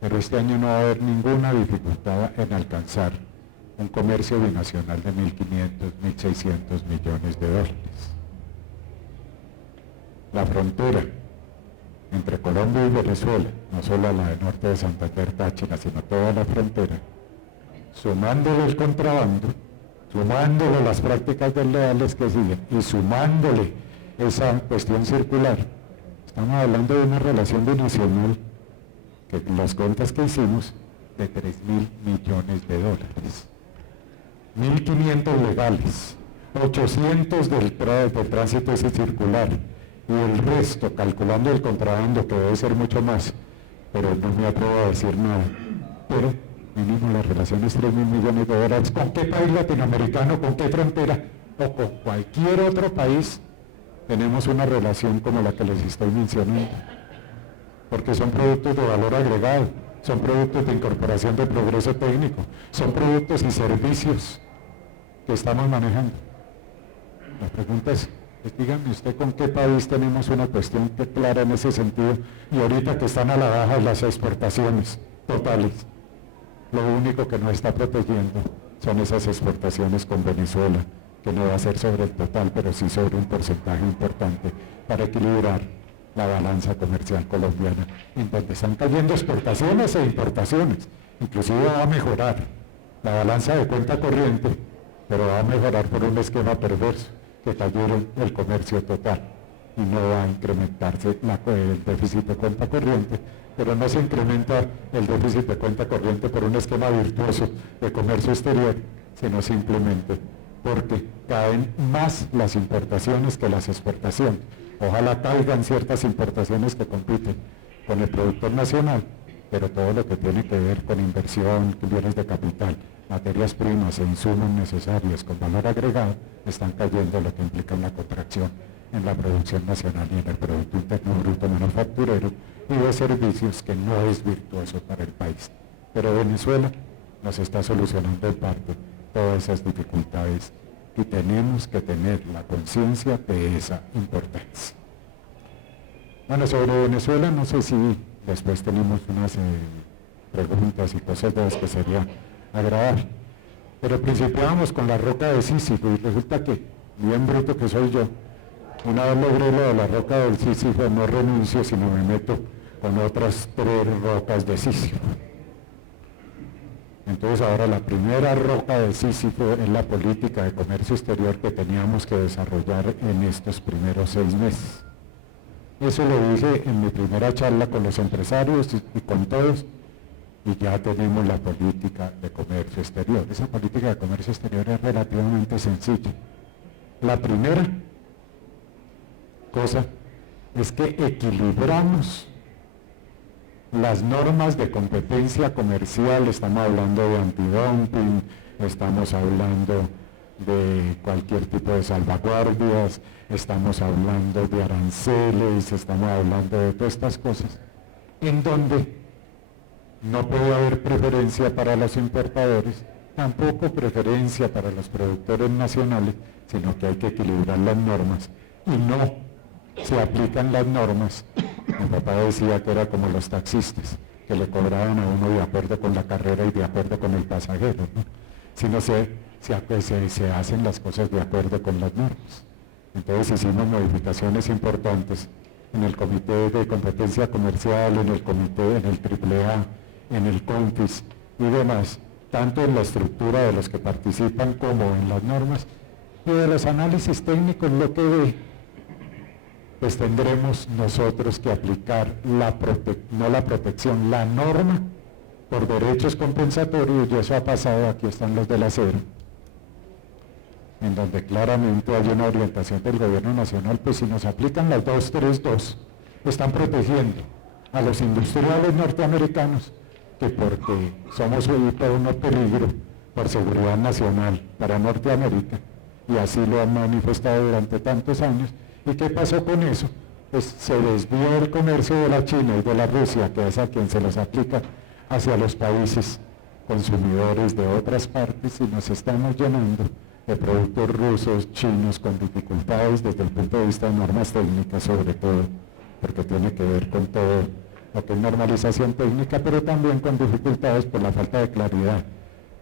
pero este año no va a haber ninguna dificultad en alcanzar un comercio binacional de 1.500, 1.600 millones de dólares. La frontera entre Colombia y Venezuela, no solo la de norte de Santander, Táchira, sino toda la frontera, sumándole el contrabando, sumándole las prácticas desleales que siguen y sumándole esa cuestión circular, estamos hablando de una relación binacional que las cuentas que hicimos de 3.000 millones de dólares. 1.500 legales, 800 del tránsito ese circular y el resto, calculando el contrabando, que debe ser mucho más, pero no me atrevo a decir nada, pero mínimo la relación es 3.000 millones de dólares. ¿Con qué país latinoamericano, con qué frontera o con cualquier otro país tenemos una relación como la que les estoy mencionando? Porque son productos de valor agregado, son productos de incorporación de progreso técnico, son productos y servicios que estamos manejando. La pregunta es, pues dígame usted con qué país tenemos una cuestión clara en ese sentido, y ahorita que están a la baja las exportaciones totales, lo único que nos está protegiendo son esas exportaciones con Venezuela, que no va a ser sobre el total, pero sí sobre un porcentaje importante para equilibrar la balanza comercial colombiana, en donde están cayendo exportaciones e importaciones. Inclusive va a mejorar la balanza de cuenta corriente, pero va a mejorar por un esquema perverso, que cayeron el comercio total, y no va a incrementarse el déficit de cuenta corriente, pero no se incrementa el déficit de cuenta corriente por un esquema virtuoso de comercio exterior, sino simplemente porque caen más las importaciones que las exportaciones. Ojalá caigan ciertas importaciones que compiten, con el productor nacional, pero todo lo que tiene que ver con inversión, bienes de capital, materias primas e insumos necesarios con valor agregado, están cayendo, lo que implica una contracción en la producción nacional y en el Producto Interno Bruto manufacturero y de servicios, que no es virtuoso para el país. Pero Venezuela nos está solucionando en parte todas esas dificultades y tenemos que tener la conciencia de esa importancia. Bueno, sobre Venezuela no sé si después tenemos unas preguntas y cosas de las que sería agradable, pero principiábamos con la roca de Sísifo y resulta que, bien bruto que soy yo, una vez logré lo de la roca del Sísifo, no renuncio sino me meto con otras 3 rocas de Sísifo. Entonces ahora la primera roca de Sísifo es la política de comercio exterior que teníamos que desarrollar en estos primeros 6 meses. Eso lo dije en mi primera charla con los empresarios y con todos, y ya tenemos la política de comercio exterior. Esa política de comercio exterior es relativamente sencilla. La primera cosa es que equilibramos las normas de competencia comercial. Estamos hablando de antidumping, estamos hablando de cualquier tipo de salvaguardias, estamos hablando de aranceles, estamos hablando de todas estas cosas, en donde no puede haber preferencia para los importadores, tampoco preferencia para los productores nacionales, sino que hay que equilibrar las normas y no se aplican las normas. Mi papá decía que era como los taxistas, que le cobraban a uno de acuerdo con la carrera y de acuerdo con el pasajero, ¿no? Sino se hacen las cosas de acuerdo con las normas. Entonces hicimos modificaciones importantes en el Comité de Competencia Comercial, en el Comité, en el AAA, en el CONFIS y demás, tanto en la estructura de los que participan como en las normas, y de los análisis técnicos lo que ve, pues tendremos nosotros que aplicar no la protección, la norma por derechos compensatorios, y eso ha pasado. Aquí están los del acero, en donde claramente hay una orientación del gobierno nacional, pues si nos aplican las 232, están protegiendo a los industriales norteamericanos, que porque somos hoy para un peligro por seguridad nacional para Norteamérica, y así lo han manifestado durante tantos años. ¿Y qué pasó con eso? Pues se desvió el comercio de la China y de la Rusia, que es a quien se los aplica, hacia los países consumidores de otras partes, y nos estamos llenando de productos rusos, chinos, con dificultades desde el punto de vista de normas técnicas, sobre todo, porque tiene que ver con todo lo que es normalización técnica, pero también con dificultades por la falta de claridad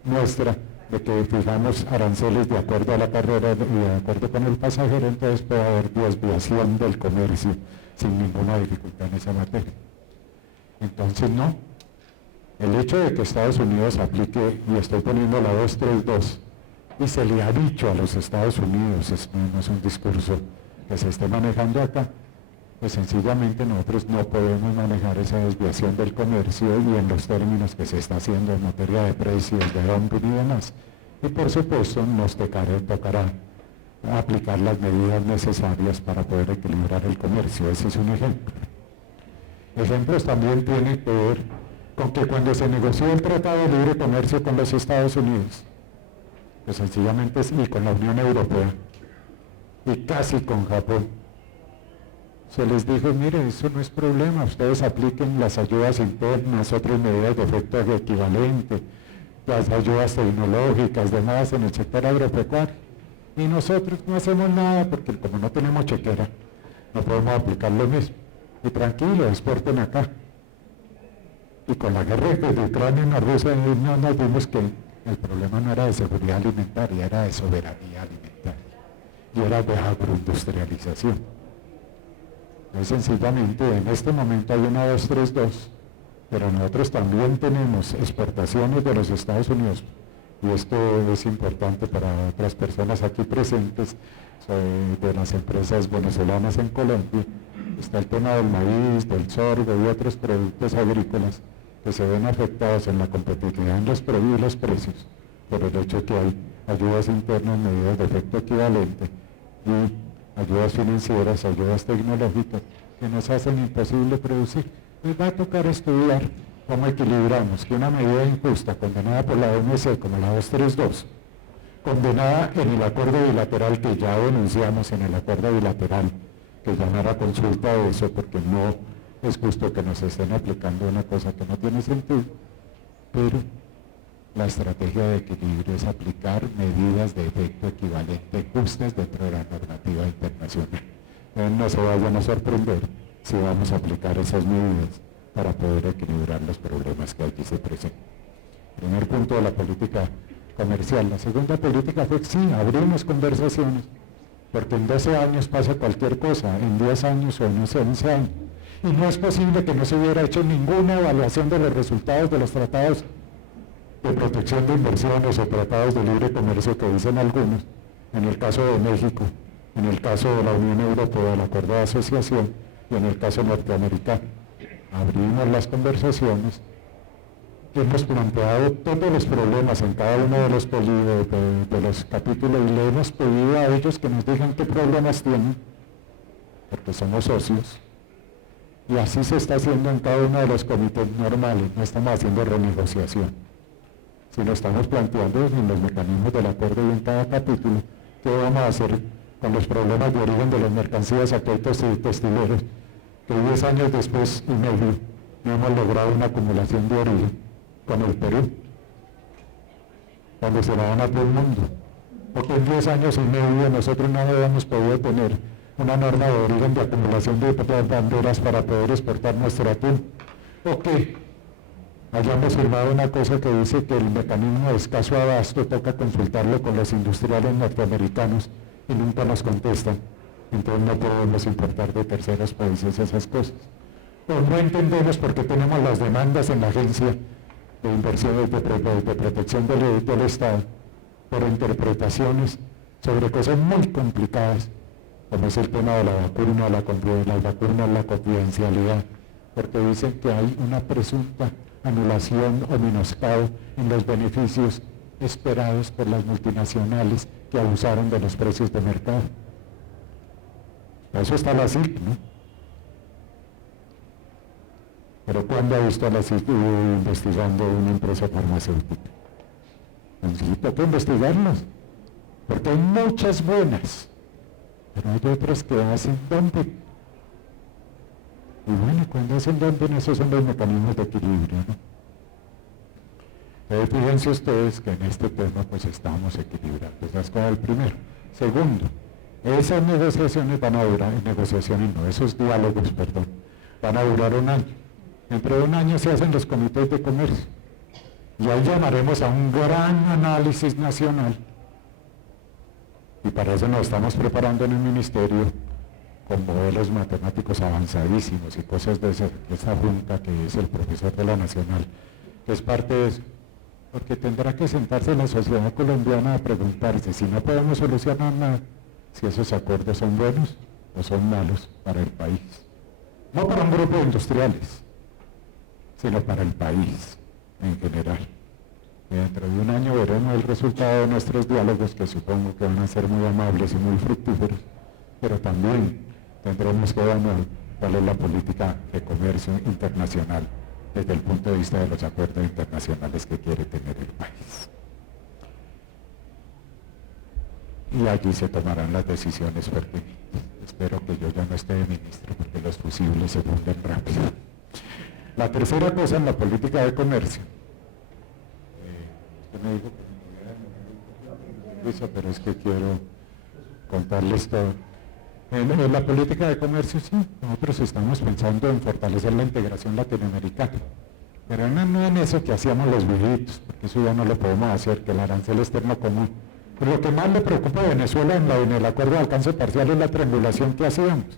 nuestra, de que fijamos aranceles de acuerdo a la carrera y de acuerdo con el pasajero. Entonces puede haber desviación del comercio sin ninguna dificultad en esa materia. Entonces no, el hecho de que Estados Unidos aplique, y estoy poniendo la 232, y se le ha dicho a los Estados Unidos, no es un discurso que se esté manejando acá, pues sencillamente nosotros no podemos manejar esa desviación del comercio y en los términos que se está haciendo en materia de precios, de dumping y demás. Y por supuesto nos tocará aplicar las medidas necesarias para poder equilibrar el comercio. Ese es un ejemplo. Ejemplos también tienen que ver con que cuando se negoció el Tratado de Libre Comercio con los Estados Unidos, pues sencillamente y con la Unión Europea y casi con Japón, se les dijo: mire, eso no es problema, ustedes apliquen las ayudas internas, otras medidas de efecto equivalente, las ayudas tecnológicas, demás en el sector agropecuario, y nosotros no hacemos nada porque como no tenemos chequera, no podemos aplicar lo mismo, y tranquilo, exporten acá. Y con la guerra de Ucrania y Rusia nos vimos que el problema no era de seguridad alimentaria, era de soberanía alimentaria, y era de agroindustrialización. Entonces, sencillamente, en este momento hay una 232, pero nosotros también tenemos exportaciones de los Estados Unidos, y esto es importante para otras personas aquí presentes, de las empresas venezolanas en Colombia. Está el tema del maíz, del sorgo y otros productos agrícolas que se ven afectados en la competitividad en los precios por el hecho de que hay ayudas internas, medidas de efecto equivalente y ayudas financieras, ayudas tecnológicas que nos hacen imposible producir. pues va a tocar estudiar cómo equilibramos que una medida injusta condenada por la OMC como la 232, condenada en el acuerdo bilateral que ya denunciamos en el acuerdo bilateral, que ya no era consulta de eso porque no es justo que nos estén aplicando una cosa que no tiene sentido, pero la estrategia de equilibrio es aplicar medidas de efecto equivalente justas dentro de la normativa internacional. No se vayan a sorprender si vamos a aplicar esas medidas para poder equilibrar los problemas que aquí se presentan. Primer punto de la política comercial. La segunda política fue, sí, abrimos conversaciones, porque en 12 años pasa cualquier cosa, en 10 años o en 11 años. Y no es posible que no se hubiera hecho ninguna evaluación de los resultados de los tratados de protección de inversiones o tratados de libre comercio que dicen algunos, en el caso de México, en el caso de la Unión Europea, el acuerdo de asociación, y en el caso norteamericano. Abrimos las conversaciones, hemos planteado todos los problemas en cada uno de los capítulos y le hemos pedido a ellos que nos digan qué problemas tienen, porque somos socios, y así se está haciendo en cada uno de los comités normales, no estamos haciendo renegociación, sino estamos planteando en los mecanismos del acuerdo y en cada capítulo qué vamos a hacer con los problemas de origen de las mercancías aquellos y textileros, que 10 años después y medio no hemos logrado una acumulación de origen con el Perú, cuando se la dan a todo el mundo, porque en 10 años y medio nosotros no habíamos podido tener una norma de origen de acumulación de banderas para poder exportar nuestro atún, o que hayamos firmado una cosa que dice que el mecanismo de escaso abasto toca consultarlo con los industriales norteamericanos y nunca nos contestan, entonces no podemos importar de terceros países esas cosas. O no entendemos por qué tenemos las demandas en la Agencia de Inversiones de Protección del Estado por interpretaciones sobre cosas muy complicadas, como es el tema de la vacuna, las vacunas, la confidencialidad, porque dicen que hay una presunta anulación o menoscabo en los beneficios esperados por las multinacionales que abusaron de los precios de mercado. Eso está la CIC, ¿no? Pero ¿cuándo ha visto a la CIC investigando una empresa farmacéutica? Necesito que investigarlas, porque hay muchas buenas, pero hay otras que hacen dumping. Y bueno, cuando hacen dumping, esos son los mecanismos de equilibrio, ¿no? Fíjense ustedes que en este tema pues estamos equilibrando. Esa es como el primero. Segundo, esas negociaciones van a durar, esos diálogos, perdón, van a durar un año. Dentro de un año se hacen los comités de comercio. Y ahí llamaremos a un gran análisis nacional. Y para eso nos estamos preparando en el ministerio con modelos matemáticos avanzadísimos y cosas de esa junta que es el profesor de la Nacional, que es parte de eso. Porque tendrá que sentarse la sociedad colombiana a preguntarse si no podemos solucionar nada, si esos acuerdos son buenos o son malos para el país. No para un grupo de industriales, sino para el país en general. Y dentro de un año veremos el resultado de nuestros diálogos, que supongo que van a ser muy amables y muy fructíferos, pero también tendremos que evaluar cuál es la política de comercio internacional desde el punto de vista de los acuerdos internacionales que quiere tener el país. Y allí se tomarán las decisiones pertinentes. Espero que yo ya no esté de ministro, porque los fusibles se funden rápido. La tercera cosa en la política de comercio. Usted me dijo que me pero es que quiero contarles todo. En la política de comercio, sí, nosotros estamos pensando en fortalecer la integración latinoamericana, pero no en eso que hacíamos los viejitos, porque eso ya no lo podemos hacer, que el arancel externo común. Pero lo que más le preocupa a Venezuela en el acuerdo de alcance parcial es la triangulación que hacíamos,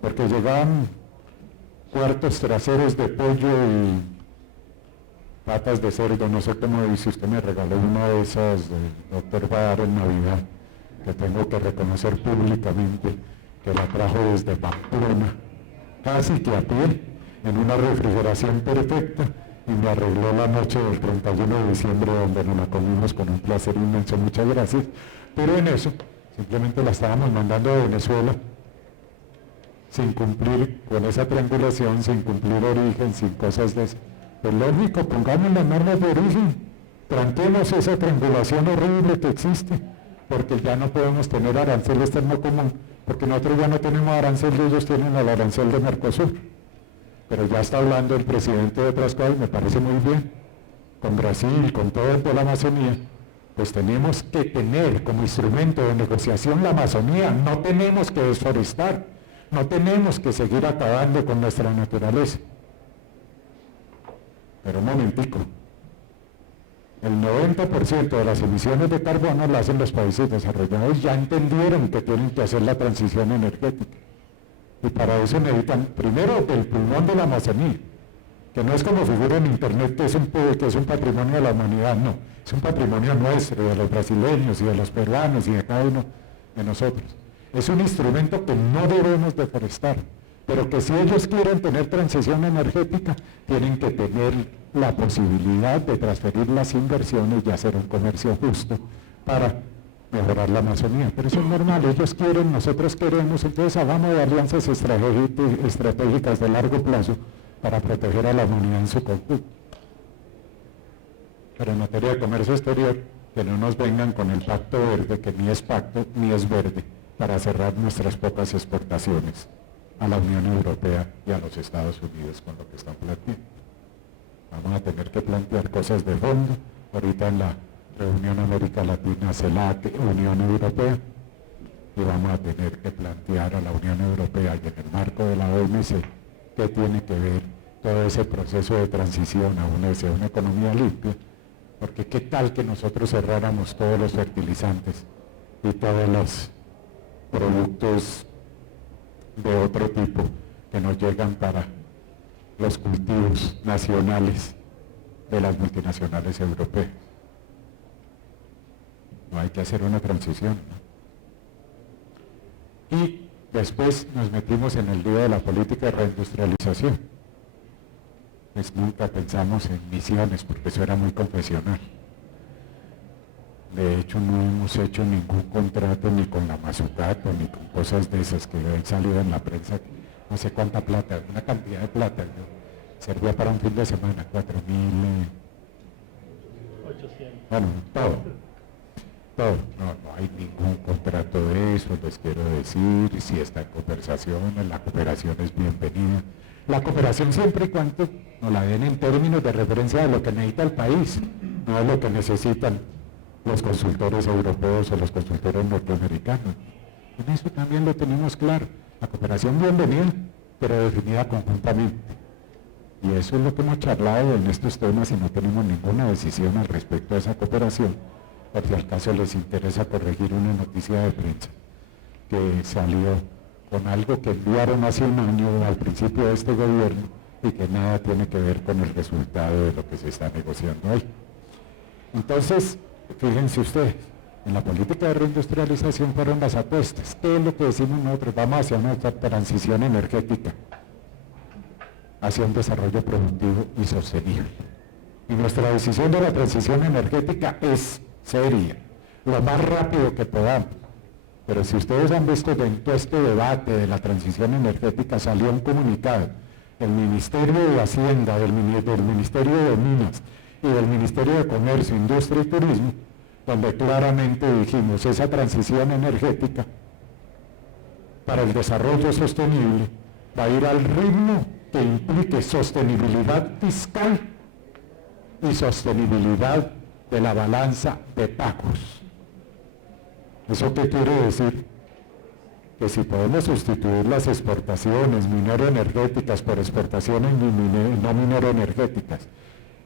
porque llegaban cuartos traseros de pollo y patas de cerdo, no sé cómo dice, usted me regaló una de esas del doctor Badar en Navidad, que tengo que reconocer públicamente que la trajo desde Pamplona, casi que a pie, en una refrigeración perfecta, y me arregló la noche del 31 de diciembre, donde nos la comimos con un placer inmenso, muchas gracias. Pero en eso, simplemente la estábamos mandando de Venezuela, sin cumplir con esa triangulación, sin cumplir origen, sin cosas de eso. Pues lógico, pongamos las normas de origen, tranquemos esa triangulación horrible que existe, porque ya no podemos tener arancel externo común, porque nosotros ya no tenemos arancel y ellos tienen el arancel de Mercosur. Pero ya está hablando el presidente de otras cosas, me parece muy bien, con Brasil, con toda la Amazonía, pues tenemos que tener como instrumento de negociación la Amazonía, no tenemos que desforestar, no tenemos que seguir acabando con nuestra naturaleza. Pero un momentico, el 90% de las emisiones de carbono las hacen los países desarrollados, ya entendieron que tienen que hacer la transición energética. Y para eso necesitan, primero, del pulmón de la Amazonía, que no es como figura en internet que es un patrimonio de la humanidad, no, es un patrimonio nuestro, de los brasileños y de los peruanos y de cada uno de nosotros. Es un instrumento que no debemos deforestar, pero que si ellos quieren tener transición energética, tienen que tener la posibilidad de transferir las inversiones y hacer un comercio justo para mejorar la Amazonía. Pero eso es normal, ellos quieren, nosotros queremos, entonces hagamos de alianzas estratégicas de largo plazo para proteger a la humanidad en su conjunto. Pero en materia de comercio exterior, que no nos vengan con el pacto verde, que ni es pacto ni es verde, para cerrar nuestras pocas exportaciones a la Unión Europea y a los Estados Unidos con lo que están planteando. Vamos a tener que plantear cosas de fondo, ahorita en la reunión América Latina, CELAC, Unión Europea, y vamos a tener que plantear a la Unión Europea y en el marco de la OMC qué tiene que ver todo ese proceso de transición a una economía limpia, porque qué tal que nosotros cerráramos todos los fertilizantes y todos los productos de otro tipo que nos llegan para los cultivos nacionales de las multinacionales europeas. No hay que hacer una transición, ¿no? Y después nos metimos en el lío de la política de reindustrialización. Pues nunca pensamos en misiones porque eso era muy confesional. De hecho, no hemos hecho ningún contrato ni con la Mazzucato ni con cosas de esas que han salido en la prensa. No sé cuánta plata, una cantidad de plata. ¿No? Servía para un fin de semana, 4.800. Bueno, todo. No hay ningún contrato de eso, les quiero decir. Si está en conversaciones, la cooperación es bienvenida. La cooperación siempre y cuando nos la den en términos de referencia de lo que necesita el país, no de lo que necesitan los consultores europeos o los consultores norteamericanos. En eso también lo tenemos claro. La cooperación bienvenida, pero definida conjuntamente. Y eso es lo que hemos charlado en estos temas y no tenemos ninguna decisión al respecto de esa cooperación, por si al caso les interesa corregir una noticia de prensa que salió con algo que enviaron hace un año al principio de este gobierno y que nada tiene que ver con el resultado de lo que se está negociando hoy. Entonces, fíjense ustedes, en la política de reindustrialización fueron las apuestas. ¿Qué es lo que decimos nosotros? Vamos hacia una transición energética, hacia un desarrollo productivo y sostenible. Y nuestra decisión de la transición energética es seria, lo más rápido que podamos. Pero si ustedes han visto que en todo este debate de la transición energética salió un comunicado del Ministerio de Hacienda, del Ministerio de Minas y del Ministerio de Comercio, Industria y Turismo, donde claramente dijimos esa transición energética para el desarrollo sostenible va a ir al ritmo que implique sostenibilidad fiscal y sostenibilidad de la balanza de pagos. ¿Eso qué quiere decir? Que si podemos sustituir las exportaciones minero-energéticas por exportaciones no minero-energéticas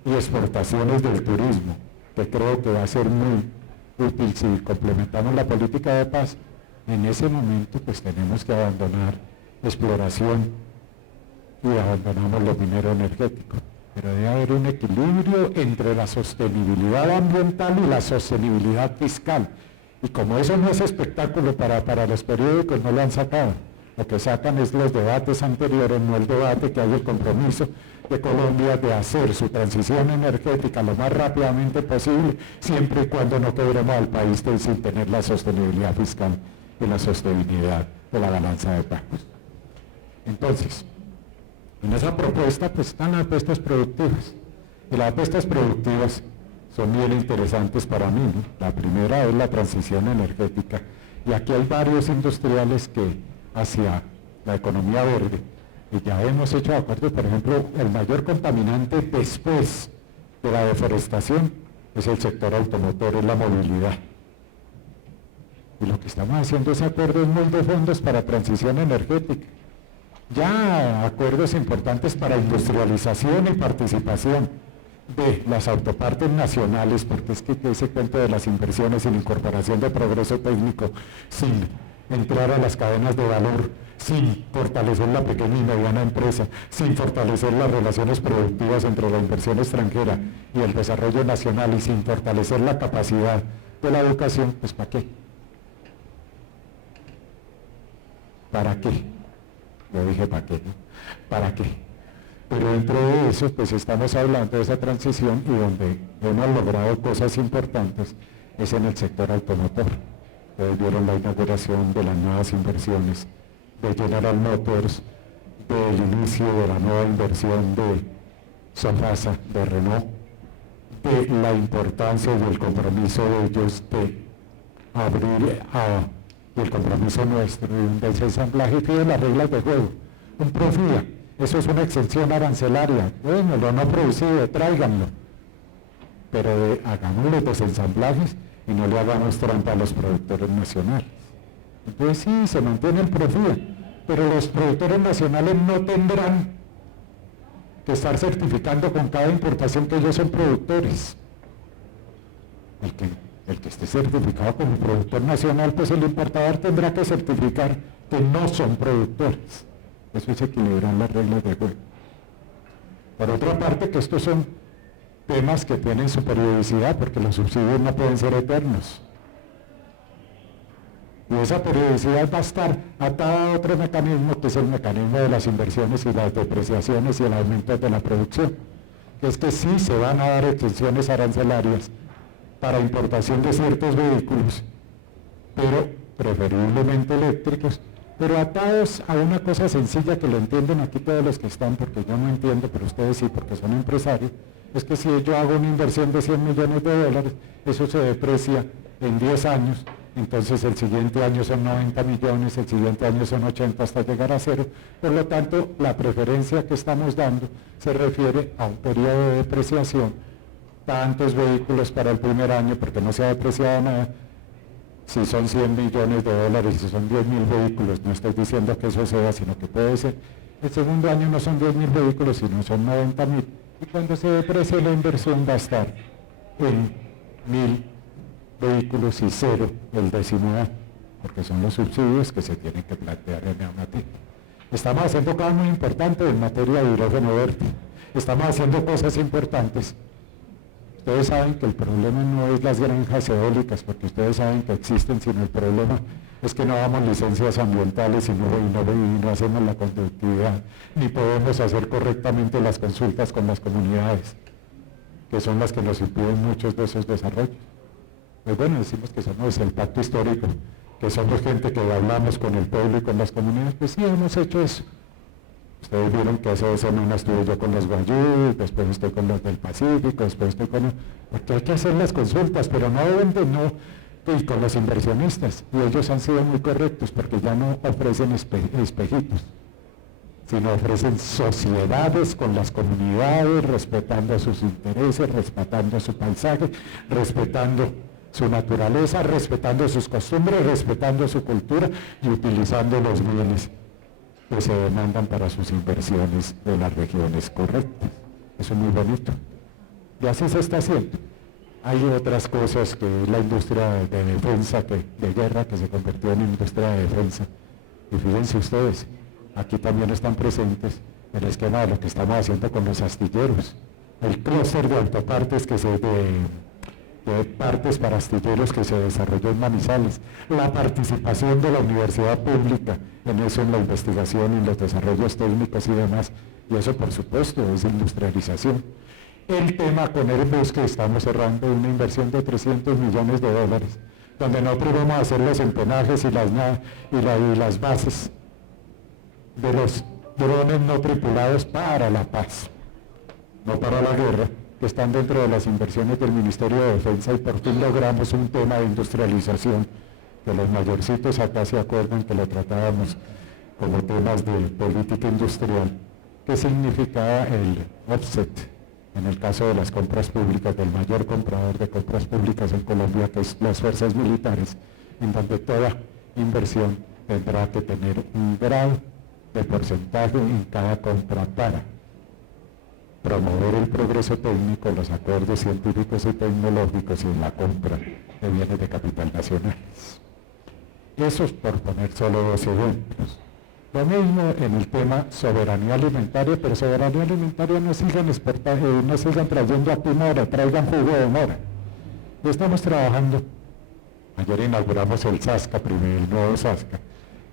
y exportaciones del turismo, que creo que va a ser muy útil si complementamos la política de paz, en ese momento pues tenemos que abandonar exploración y abandonamos lo minero-energético. Pero debe haber un equilibrio entre la sostenibilidad ambiental y la sostenibilidad fiscal. Y como eso no es espectáculo para los periódicos, no lo han sacado. Lo que sacan es los debates anteriores, no el debate que hay el compromiso de Colombia de hacer su transición energética lo más rápidamente posible, siempre y cuando no quebremos al país sin tener la sostenibilidad fiscal y la sostenibilidad de la balanza de pagos. Entonces, en esa propuesta pues están las apuestas productivas. Y las apuestas productivas son bien interesantes para mí, ¿no? La primera es la transición energética. Y aquí hay varios industriales que hacia la economía verde, y ya hemos hecho acuerdos, por ejemplo, el mayor contaminante después de la deforestación es el sector automotor, es la movilidad. Y lo que estamos haciendo es acuerdos muy de fondos para transición energética. Ya acuerdos importantes para industrialización y participación de las autopartes nacionales, porque es que ese cuento de las inversiones sin incorporación de progreso técnico, sin entrar a las cadenas de valor, sin fortalecer la pequeña y mediana empresa, sin fortalecer las relaciones productivas entre la inversión extranjera y el desarrollo nacional y sin fortalecer la capacidad de la educación, pues ¿para qué? ¿Para qué? Yo dije ¿para qué? ¿No? ¿Para qué? Pero dentro de eso, pues estamos hablando de esa transición y donde hemos logrado cosas importantes es en el sector automotor. Ustedes vieron la inauguración de las nuevas inversiones de General Motors, del inicio de la nueva inversión de Sofasa, de Renault, de la importancia y el compromiso de ellos de abrir y el compromiso nuestro de un desensamblaje y de las reglas de juego, un Profía. Eso es una exención arancelaria. Bueno, lo no producido, tráiganlo. Pero hagamos los desensamblajes y no le hagamos trampa a los productores nacionales. Entonces sí, se mantiene el Profía, pero los productores nacionales no tendrán que estar certificando con cada importación que ellos son productores. El que esté certificado como productor nacional, pues el importador tendrá que certificar que no son productores. Eso es equilibrar las reglas de juego. Por otra parte, que estos son temas que tienen su periodicidad, porque los subsidios no pueden ser eternos. Y esa periodicidad va a estar atada a otro mecanismo, que es el mecanismo de las inversiones y las depreciaciones y el aumento de la producción. Que es que sí se van a dar exenciones arancelarias para importación de ciertos vehículos, pero preferiblemente eléctricos, pero atados a una cosa sencilla que lo entienden aquí todos los que están, porque yo no entiendo, pero ustedes sí, porque son empresarios, es que si yo hago una inversión de 100 millones de dólares, eso se deprecia en 10 años, entonces el siguiente año son 90 millones, el siguiente año son 80 hasta llegar a cero, por lo tanto la preferencia que estamos dando se refiere a un periodo de depreciación, tantos vehículos para el primer año, porque no se ha depreciado nada. Si son 100 millones de dólares, si son 10.000 vehículos, no estoy diciendo que eso sea, sino que puede ser. El segundo año no son 10.000 vehículos, sino son 90.000. Y cuando se deprecie la inversión va a estar en 1.000 vehículos y cero el décimo año, porque son los subsidios que se tienen que plantear en normativa. Estamos haciendo cosas muy importantes en materia de hidrógeno verde. Estamos haciendo cosas importantes. Ustedes saben que el problema no es las granjas eólicas, porque ustedes saben que existen, sino el problema es que no damos licencias ambientales y no hacemos la conductividad, ni podemos hacer correctamente las consultas con las comunidades, que son las que nos impiden muchos de esos desarrollos. Pues bueno, decimos que somos el pacto histórico, que somos gente que hablamos con el pueblo y con las comunidades, pues sí, hemos hecho eso. Ustedes vieron que hace 2 semanas estuve yo con los guayús, después estoy con los del Pacífico, después estoy con... Porque hay que hacer las consultas, pero no deben de y con los inversionistas. Y ellos han sido muy correctos, porque ya no ofrecen espejitos, sino ofrecen sociedades con las comunidades, respetando sus intereses, respetando su paisaje, respetando su naturaleza, respetando sus costumbres, respetando su cultura y utilizando los bienes que se demandan para sus inversiones de las regiones correctas. Eso es muy bonito. Y así se está haciendo. Hay otras cosas que es la industria de defensa, de guerra, que se convirtió en industria de defensa. Y fíjense ustedes, aquí también están presentes el esquema de lo que estamos haciendo con los astilleros. El clúster de autopartes de partes para astilleros que se desarrolló en Manizales, la participación de la universidad pública en eso, en la investigación, en los desarrollos técnicos y demás, y eso por supuesto es industrialización. El tema con Airbus, que estamos cerrando una inversión de 300 millones de dólares, donde nosotros vamos a hacer los empenajes y las bases de los drones no tripulados para la paz, no para la guerra, que están dentro de las inversiones del Ministerio de Defensa, y por fin logramos un tema de industrialización, que los mayorcitos acá se acuerdan que lo tratábamos como temas de política industrial, que significaba el offset, en el caso de las compras públicas, del mayor comprador de compras públicas en Colombia, que es las fuerzas militares, en donde toda inversión tendrá que tener un grado de porcentaje en cada compra para promover el progreso técnico, los acuerdos científicos y tecnológicos y la compra de bienes de capital nacional. Eso es por poner solo 2 ejemplos. Lo mismo en el tema soberanía alimentaria, pero soberanía alimentaria no sigan exportando, no sigan trayendo atún mora, traigan jugo de mora. Estamos trabajando. Ayer inauguramos el SASCA, el nuevo SASCA,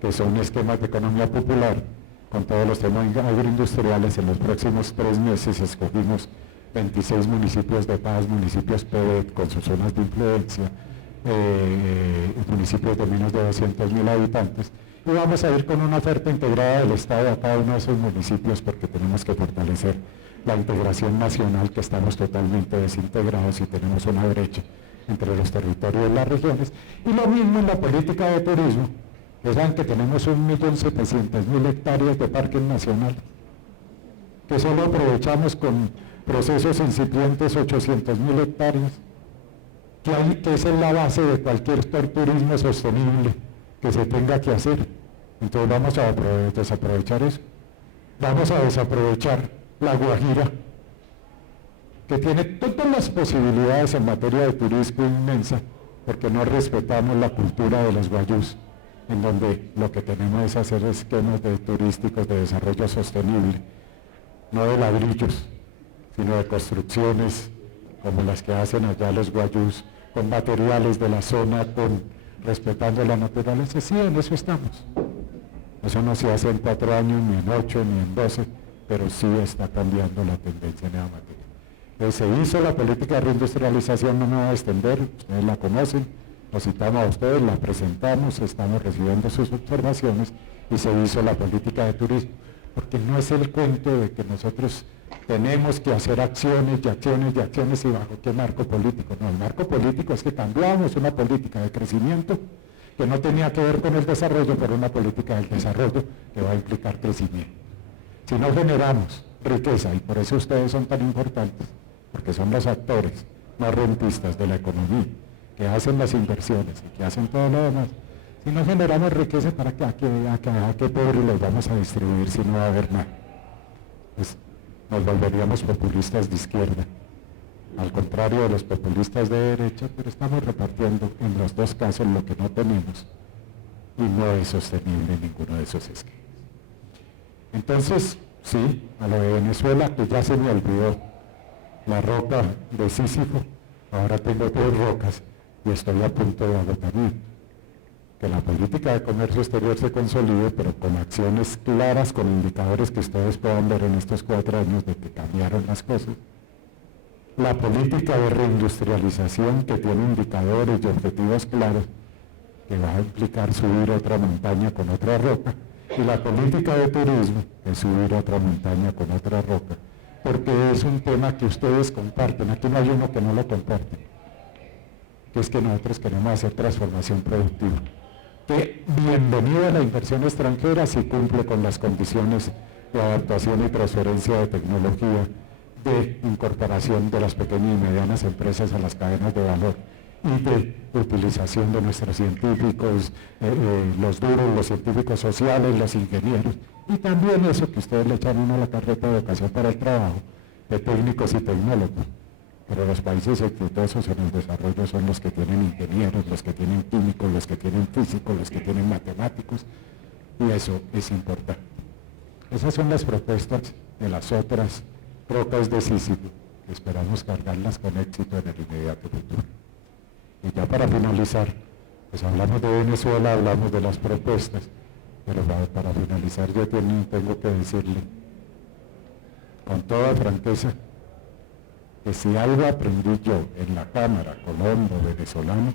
que son esquemas de economía popular, con todos los temas agroindustriales. En los próximos 3 meses escogimos 26 municipios de paz, municipios PEDET con sus zonas de influencia, municipios de menos de 200.000 habitantes, y vamos a ir con una oferta integrada del Estado a cada uno de esos municipios, porque tenemos que fortalecer la integración nacional, que estamos totalmente desintegrados y tenemos una brecha entre los territorios y las regiones. Y lo mismo en la política de turismo. Saben que tenemos 1.700.000 hectáreas de parques nacionales, que solo aprovechamos con procesos incipientes 800.000 hectáreas, que es la base de cualquier turismo sostenible que se tenga que hacer. Entonces vamos a desaprovechar eso. Vamos a desaprovechar la Guajira, que tiene todas las posibilidades en materia de turismo inmensa, porque no respetamos la cultura de los guayús, en donde lo que tenemos es hacer esquemas turísticos de desarrollo sostenible, no de ladrillos, sino de construcciones como las que hacen allá los guayús, con materiales de la zona, respetando la naturaleza. Sí, en eso estamos. Eso no se hace en 4 años, ni en 8, ni en 12, pero sí está cambiando la tendencia en esa materia. Entonces, se hizo la política de reindustrialización, no me voy a extender, ustedes la conocen, lo citamos a ustedes, la presentamos, estamos recibiendo sus observaciones, y se hizo la política de turismo, porque no es el cuento de que nosotros tenemos que hacer acciones y acciones y acciones, y bajo qué marco político. No, el marco político es que cambiamos una política de crecimiento que no tenía que ver con el desarrollo, por una política del desarrollo que va a implicar crecimiento. Si no generamos riqueza, y por eso ustedes son tan importantes, porque son los actores más rentistas de la economía, que hacen las inversiones y que hacen todo lo demás. Si no generamos riqueza, ¿para qué? ¿A qué pobres los vamos a distribuir si no va a haber nada? Pues nos volveríamos populistas de izquierda, al contrario de los populistas de derecha, pero estamos repartiendo en los 2 casos lo que no tenemos, y no es sostenible ninguno de esos esquemas. Entonces, sí, a lo de Venezuela, que ya se me olvidó, la roca de Sísifo, ahora tengo 3 rocas y estoy a punto de agotamiento. Que la política de comercio exterior se consolide, pero con acciones claras, con indicadores que ustedes puedan ver en estos 4 años de que cambiaron las cosas. La política de reindustrialización, que tiene indicadores y objetivos claros, que va a implicar subir otra montaña con otra roca. Y la política de turismo, que es subir otra montaña con otra roca, porque es un tema que ustedes comparten. Aquí no hay uno que no lo comparte, que es que nosotros queremos hacer transformación productiva. Que bienvenida a la inversión extranjera si cumple con las condiciones de adaptación y transferencia de tecnología, de incorporación de las pequeñas y medianas empresas a las cadenas de valor, y de utilización de nuestros científicos, los duros, los científicos sociales, los ingenieros, y también eso que ustedes le echan uno a la carreta de educación para el trabajo, de técnicos y tecnólogos. Pero los países exitosos en el desarrollo son los que tienen ingenieros, los que tienen químicos, los que tienen físicos, los que tienen matemáticos, y eso es importante. Esas son las propuestas de las otras rocas de Sísifo, que esperamos cargarlas con éxito en el inmediato futuro. Y ya para finalizar, pues hablamos de Venezuela, hablamos de las propuestas, pero para finalizar yo tengo que decirle con toda franqueza que si algo aprendí yo en la Cámara colombo-venezolana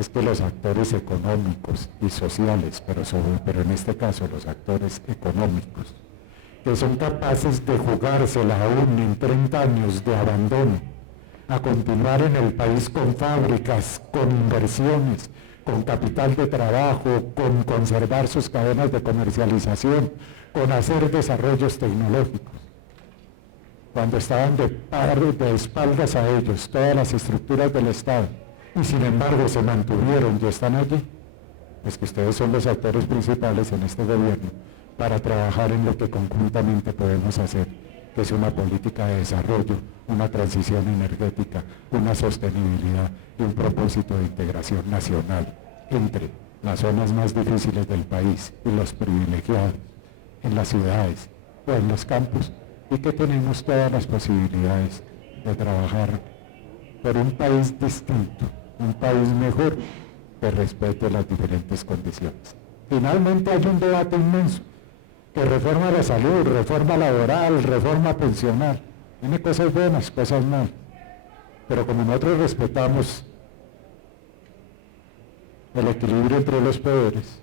es que los actores económicos y sociales, pero en este caso los actores económicos, que son capaces de jugársela aún en 30 años de abandono, a continuar en el país con fábricas, con inversiones, con capital de trabajo, con conservar sus cadenas de comercialización, con hacer desarrollos tecnológicos. Cuando estaban de espaldas a ellos todas las estructuras del Estado, y sin embargo se mantuvieron y están allí, pues que ustedes son los actores principales en este gobierno para trabajar en lo que conjuntamente podemos hacer, que es una política de desarrollo, una transición energética, una sostenibilidad y un propósito de integración nacional entre las zonas más difíciles del país y los privilegiados en las ciudades o en los campos, y que tenemos todas las posibilidades de trabajar por un país distinto, un país mejor que respete las diferentes condiciones. Finalmente hay un debate inmenso, que reforma la salud, reforma laboral, reforma pensional, tiene cosas buenas, cosas malas, pero como nosotros respetamos el equilibrio entre los poderes,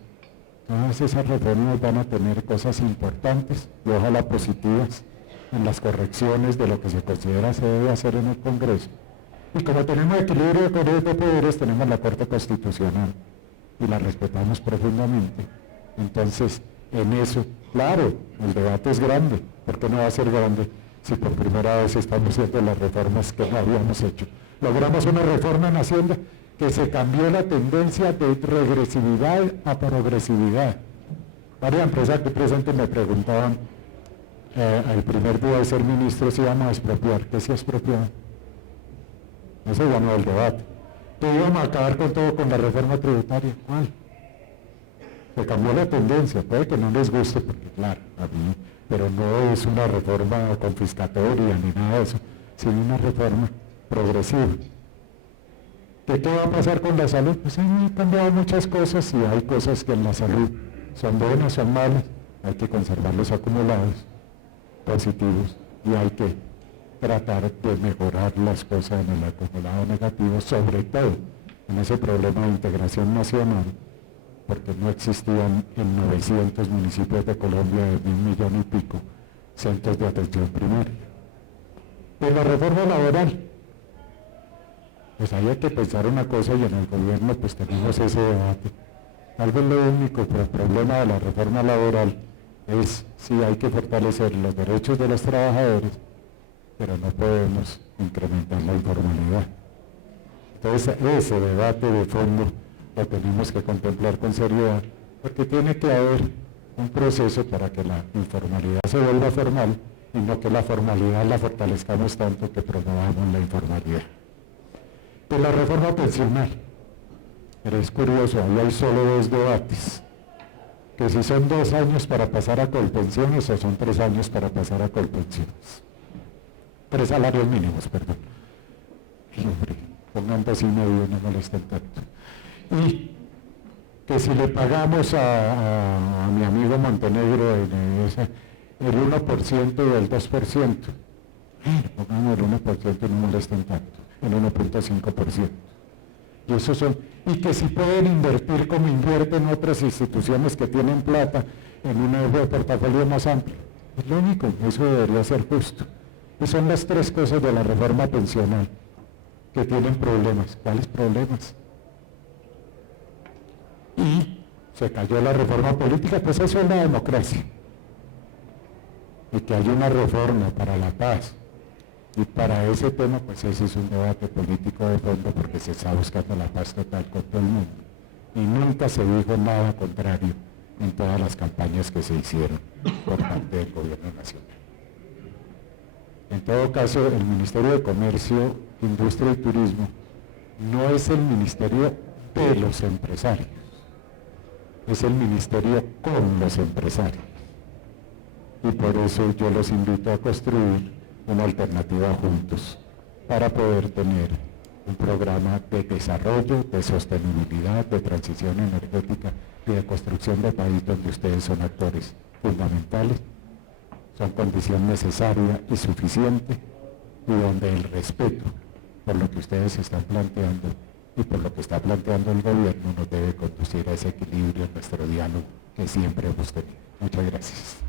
todas esas reformas van a tener cosas importantes y ojalá positivas en las correcciones de lo que se considera se debe hacer en el Congreso. Y como tenemos equilibrio de poderes, tenemos la Corte Constitucional y la respetamos profundamente. Entonces, en eso, claro, el debate es grande. ¿Por qué no va a ser grande si por primera vez estamos haciendo las reformas que no habíamos hecho? Logramos una reforma en Hacienda que se cambió la tendencia de regresividad a progresividad. Varias empresas aquí presentes me preguntaban al primer día de ser ministro si íbamos a expropiar. ¿Qué se expropiaba? No se ganó el debate. ¿Qué íbamos a acabar con todo con la reforma tributaria? ¿Cuál? Se cambió la tendencia, puede que no les guste, porque claro, a mí, pero no es una reforma confiscatoria ni nada de eso, sino una reforma progresiva. ¿Qué va a pasar con la salud? Pues han cambiado muchas cosas y hay cosas que en la salud son buenas, son malas, hay que conservar los acumulados positivos y hay que tratar de mejorar las cosas en el acumulado negativo, sobre todo en ese problema de integración nacional, porque no existían en 900 municipios de Colombia de 1.000 millones y pico centros de atención primaria. Pues la reforma laboral, pues ahí hay que pensar una cosa y en el gobierno pues tenemos ese debate. Tal vez lo único problema de la reforma laboral es si hay que fortalecer los derechos de los trabajadores, pero no podemos incrementar la informalidad. Entonces ese debate de fondo lo tenemos que contemplar con seriedad, porque tiene que haber un proceso para que la informalidad se vuelva formal y no que la formalidad la fortalezcamos tanto que promovamos la informalidad. De la reforma pensional, pero es curioso, ahí hay solo dos debates, que si son 2 años para pasar a colpensiones o son 3 años para pasar a colpensiones. 3 salarios mínimos, perdón. Y hombre, pongan 2,5, no molesten tanto. Y que si le pagamos a mi amigo Montenegro el 1% y el 2%, pongamos el 1% y no molesten tanto, el 1.5%. Y esos son, y que si pueden invertir como invierten otras instituciones que tienen plata en un portafolio más amplio. Es lo único, eso debería ser justo. Y son las 3 cosas de la reforma pensional que tienen problemas. ¿Cuáles problemas? Y se cayó la reforma política, pues eso es la democracia. Y que hay una reforma para la paz. Y para ese tema, pues ese es un debate político de fondo porque se está buscando la paz total con todo el mundo. Y nunca se dijo nada contrario en todas las campañas que se hicieron por parte del gobierno nacional. En todo caso, el Ministerio de Comercio, Industria y Turismo no es el ministerio de los empresarios, es el ministerio con los empresarios. Y por eso yo los invito a construir una alternativa juntos para poder tener un programa de desarrollo, de sostenibilidad, de transición energética y de construcción de país donde ustedes son actores fundamentales, son condición necesaria y suficiente y donde el respeto por lo que ustedes están planteando y por lo que está planteando el gobierno nos debe conducir a ese equilibrio en nuestro diálogo que siempre hemos tenido. Muchas gracias.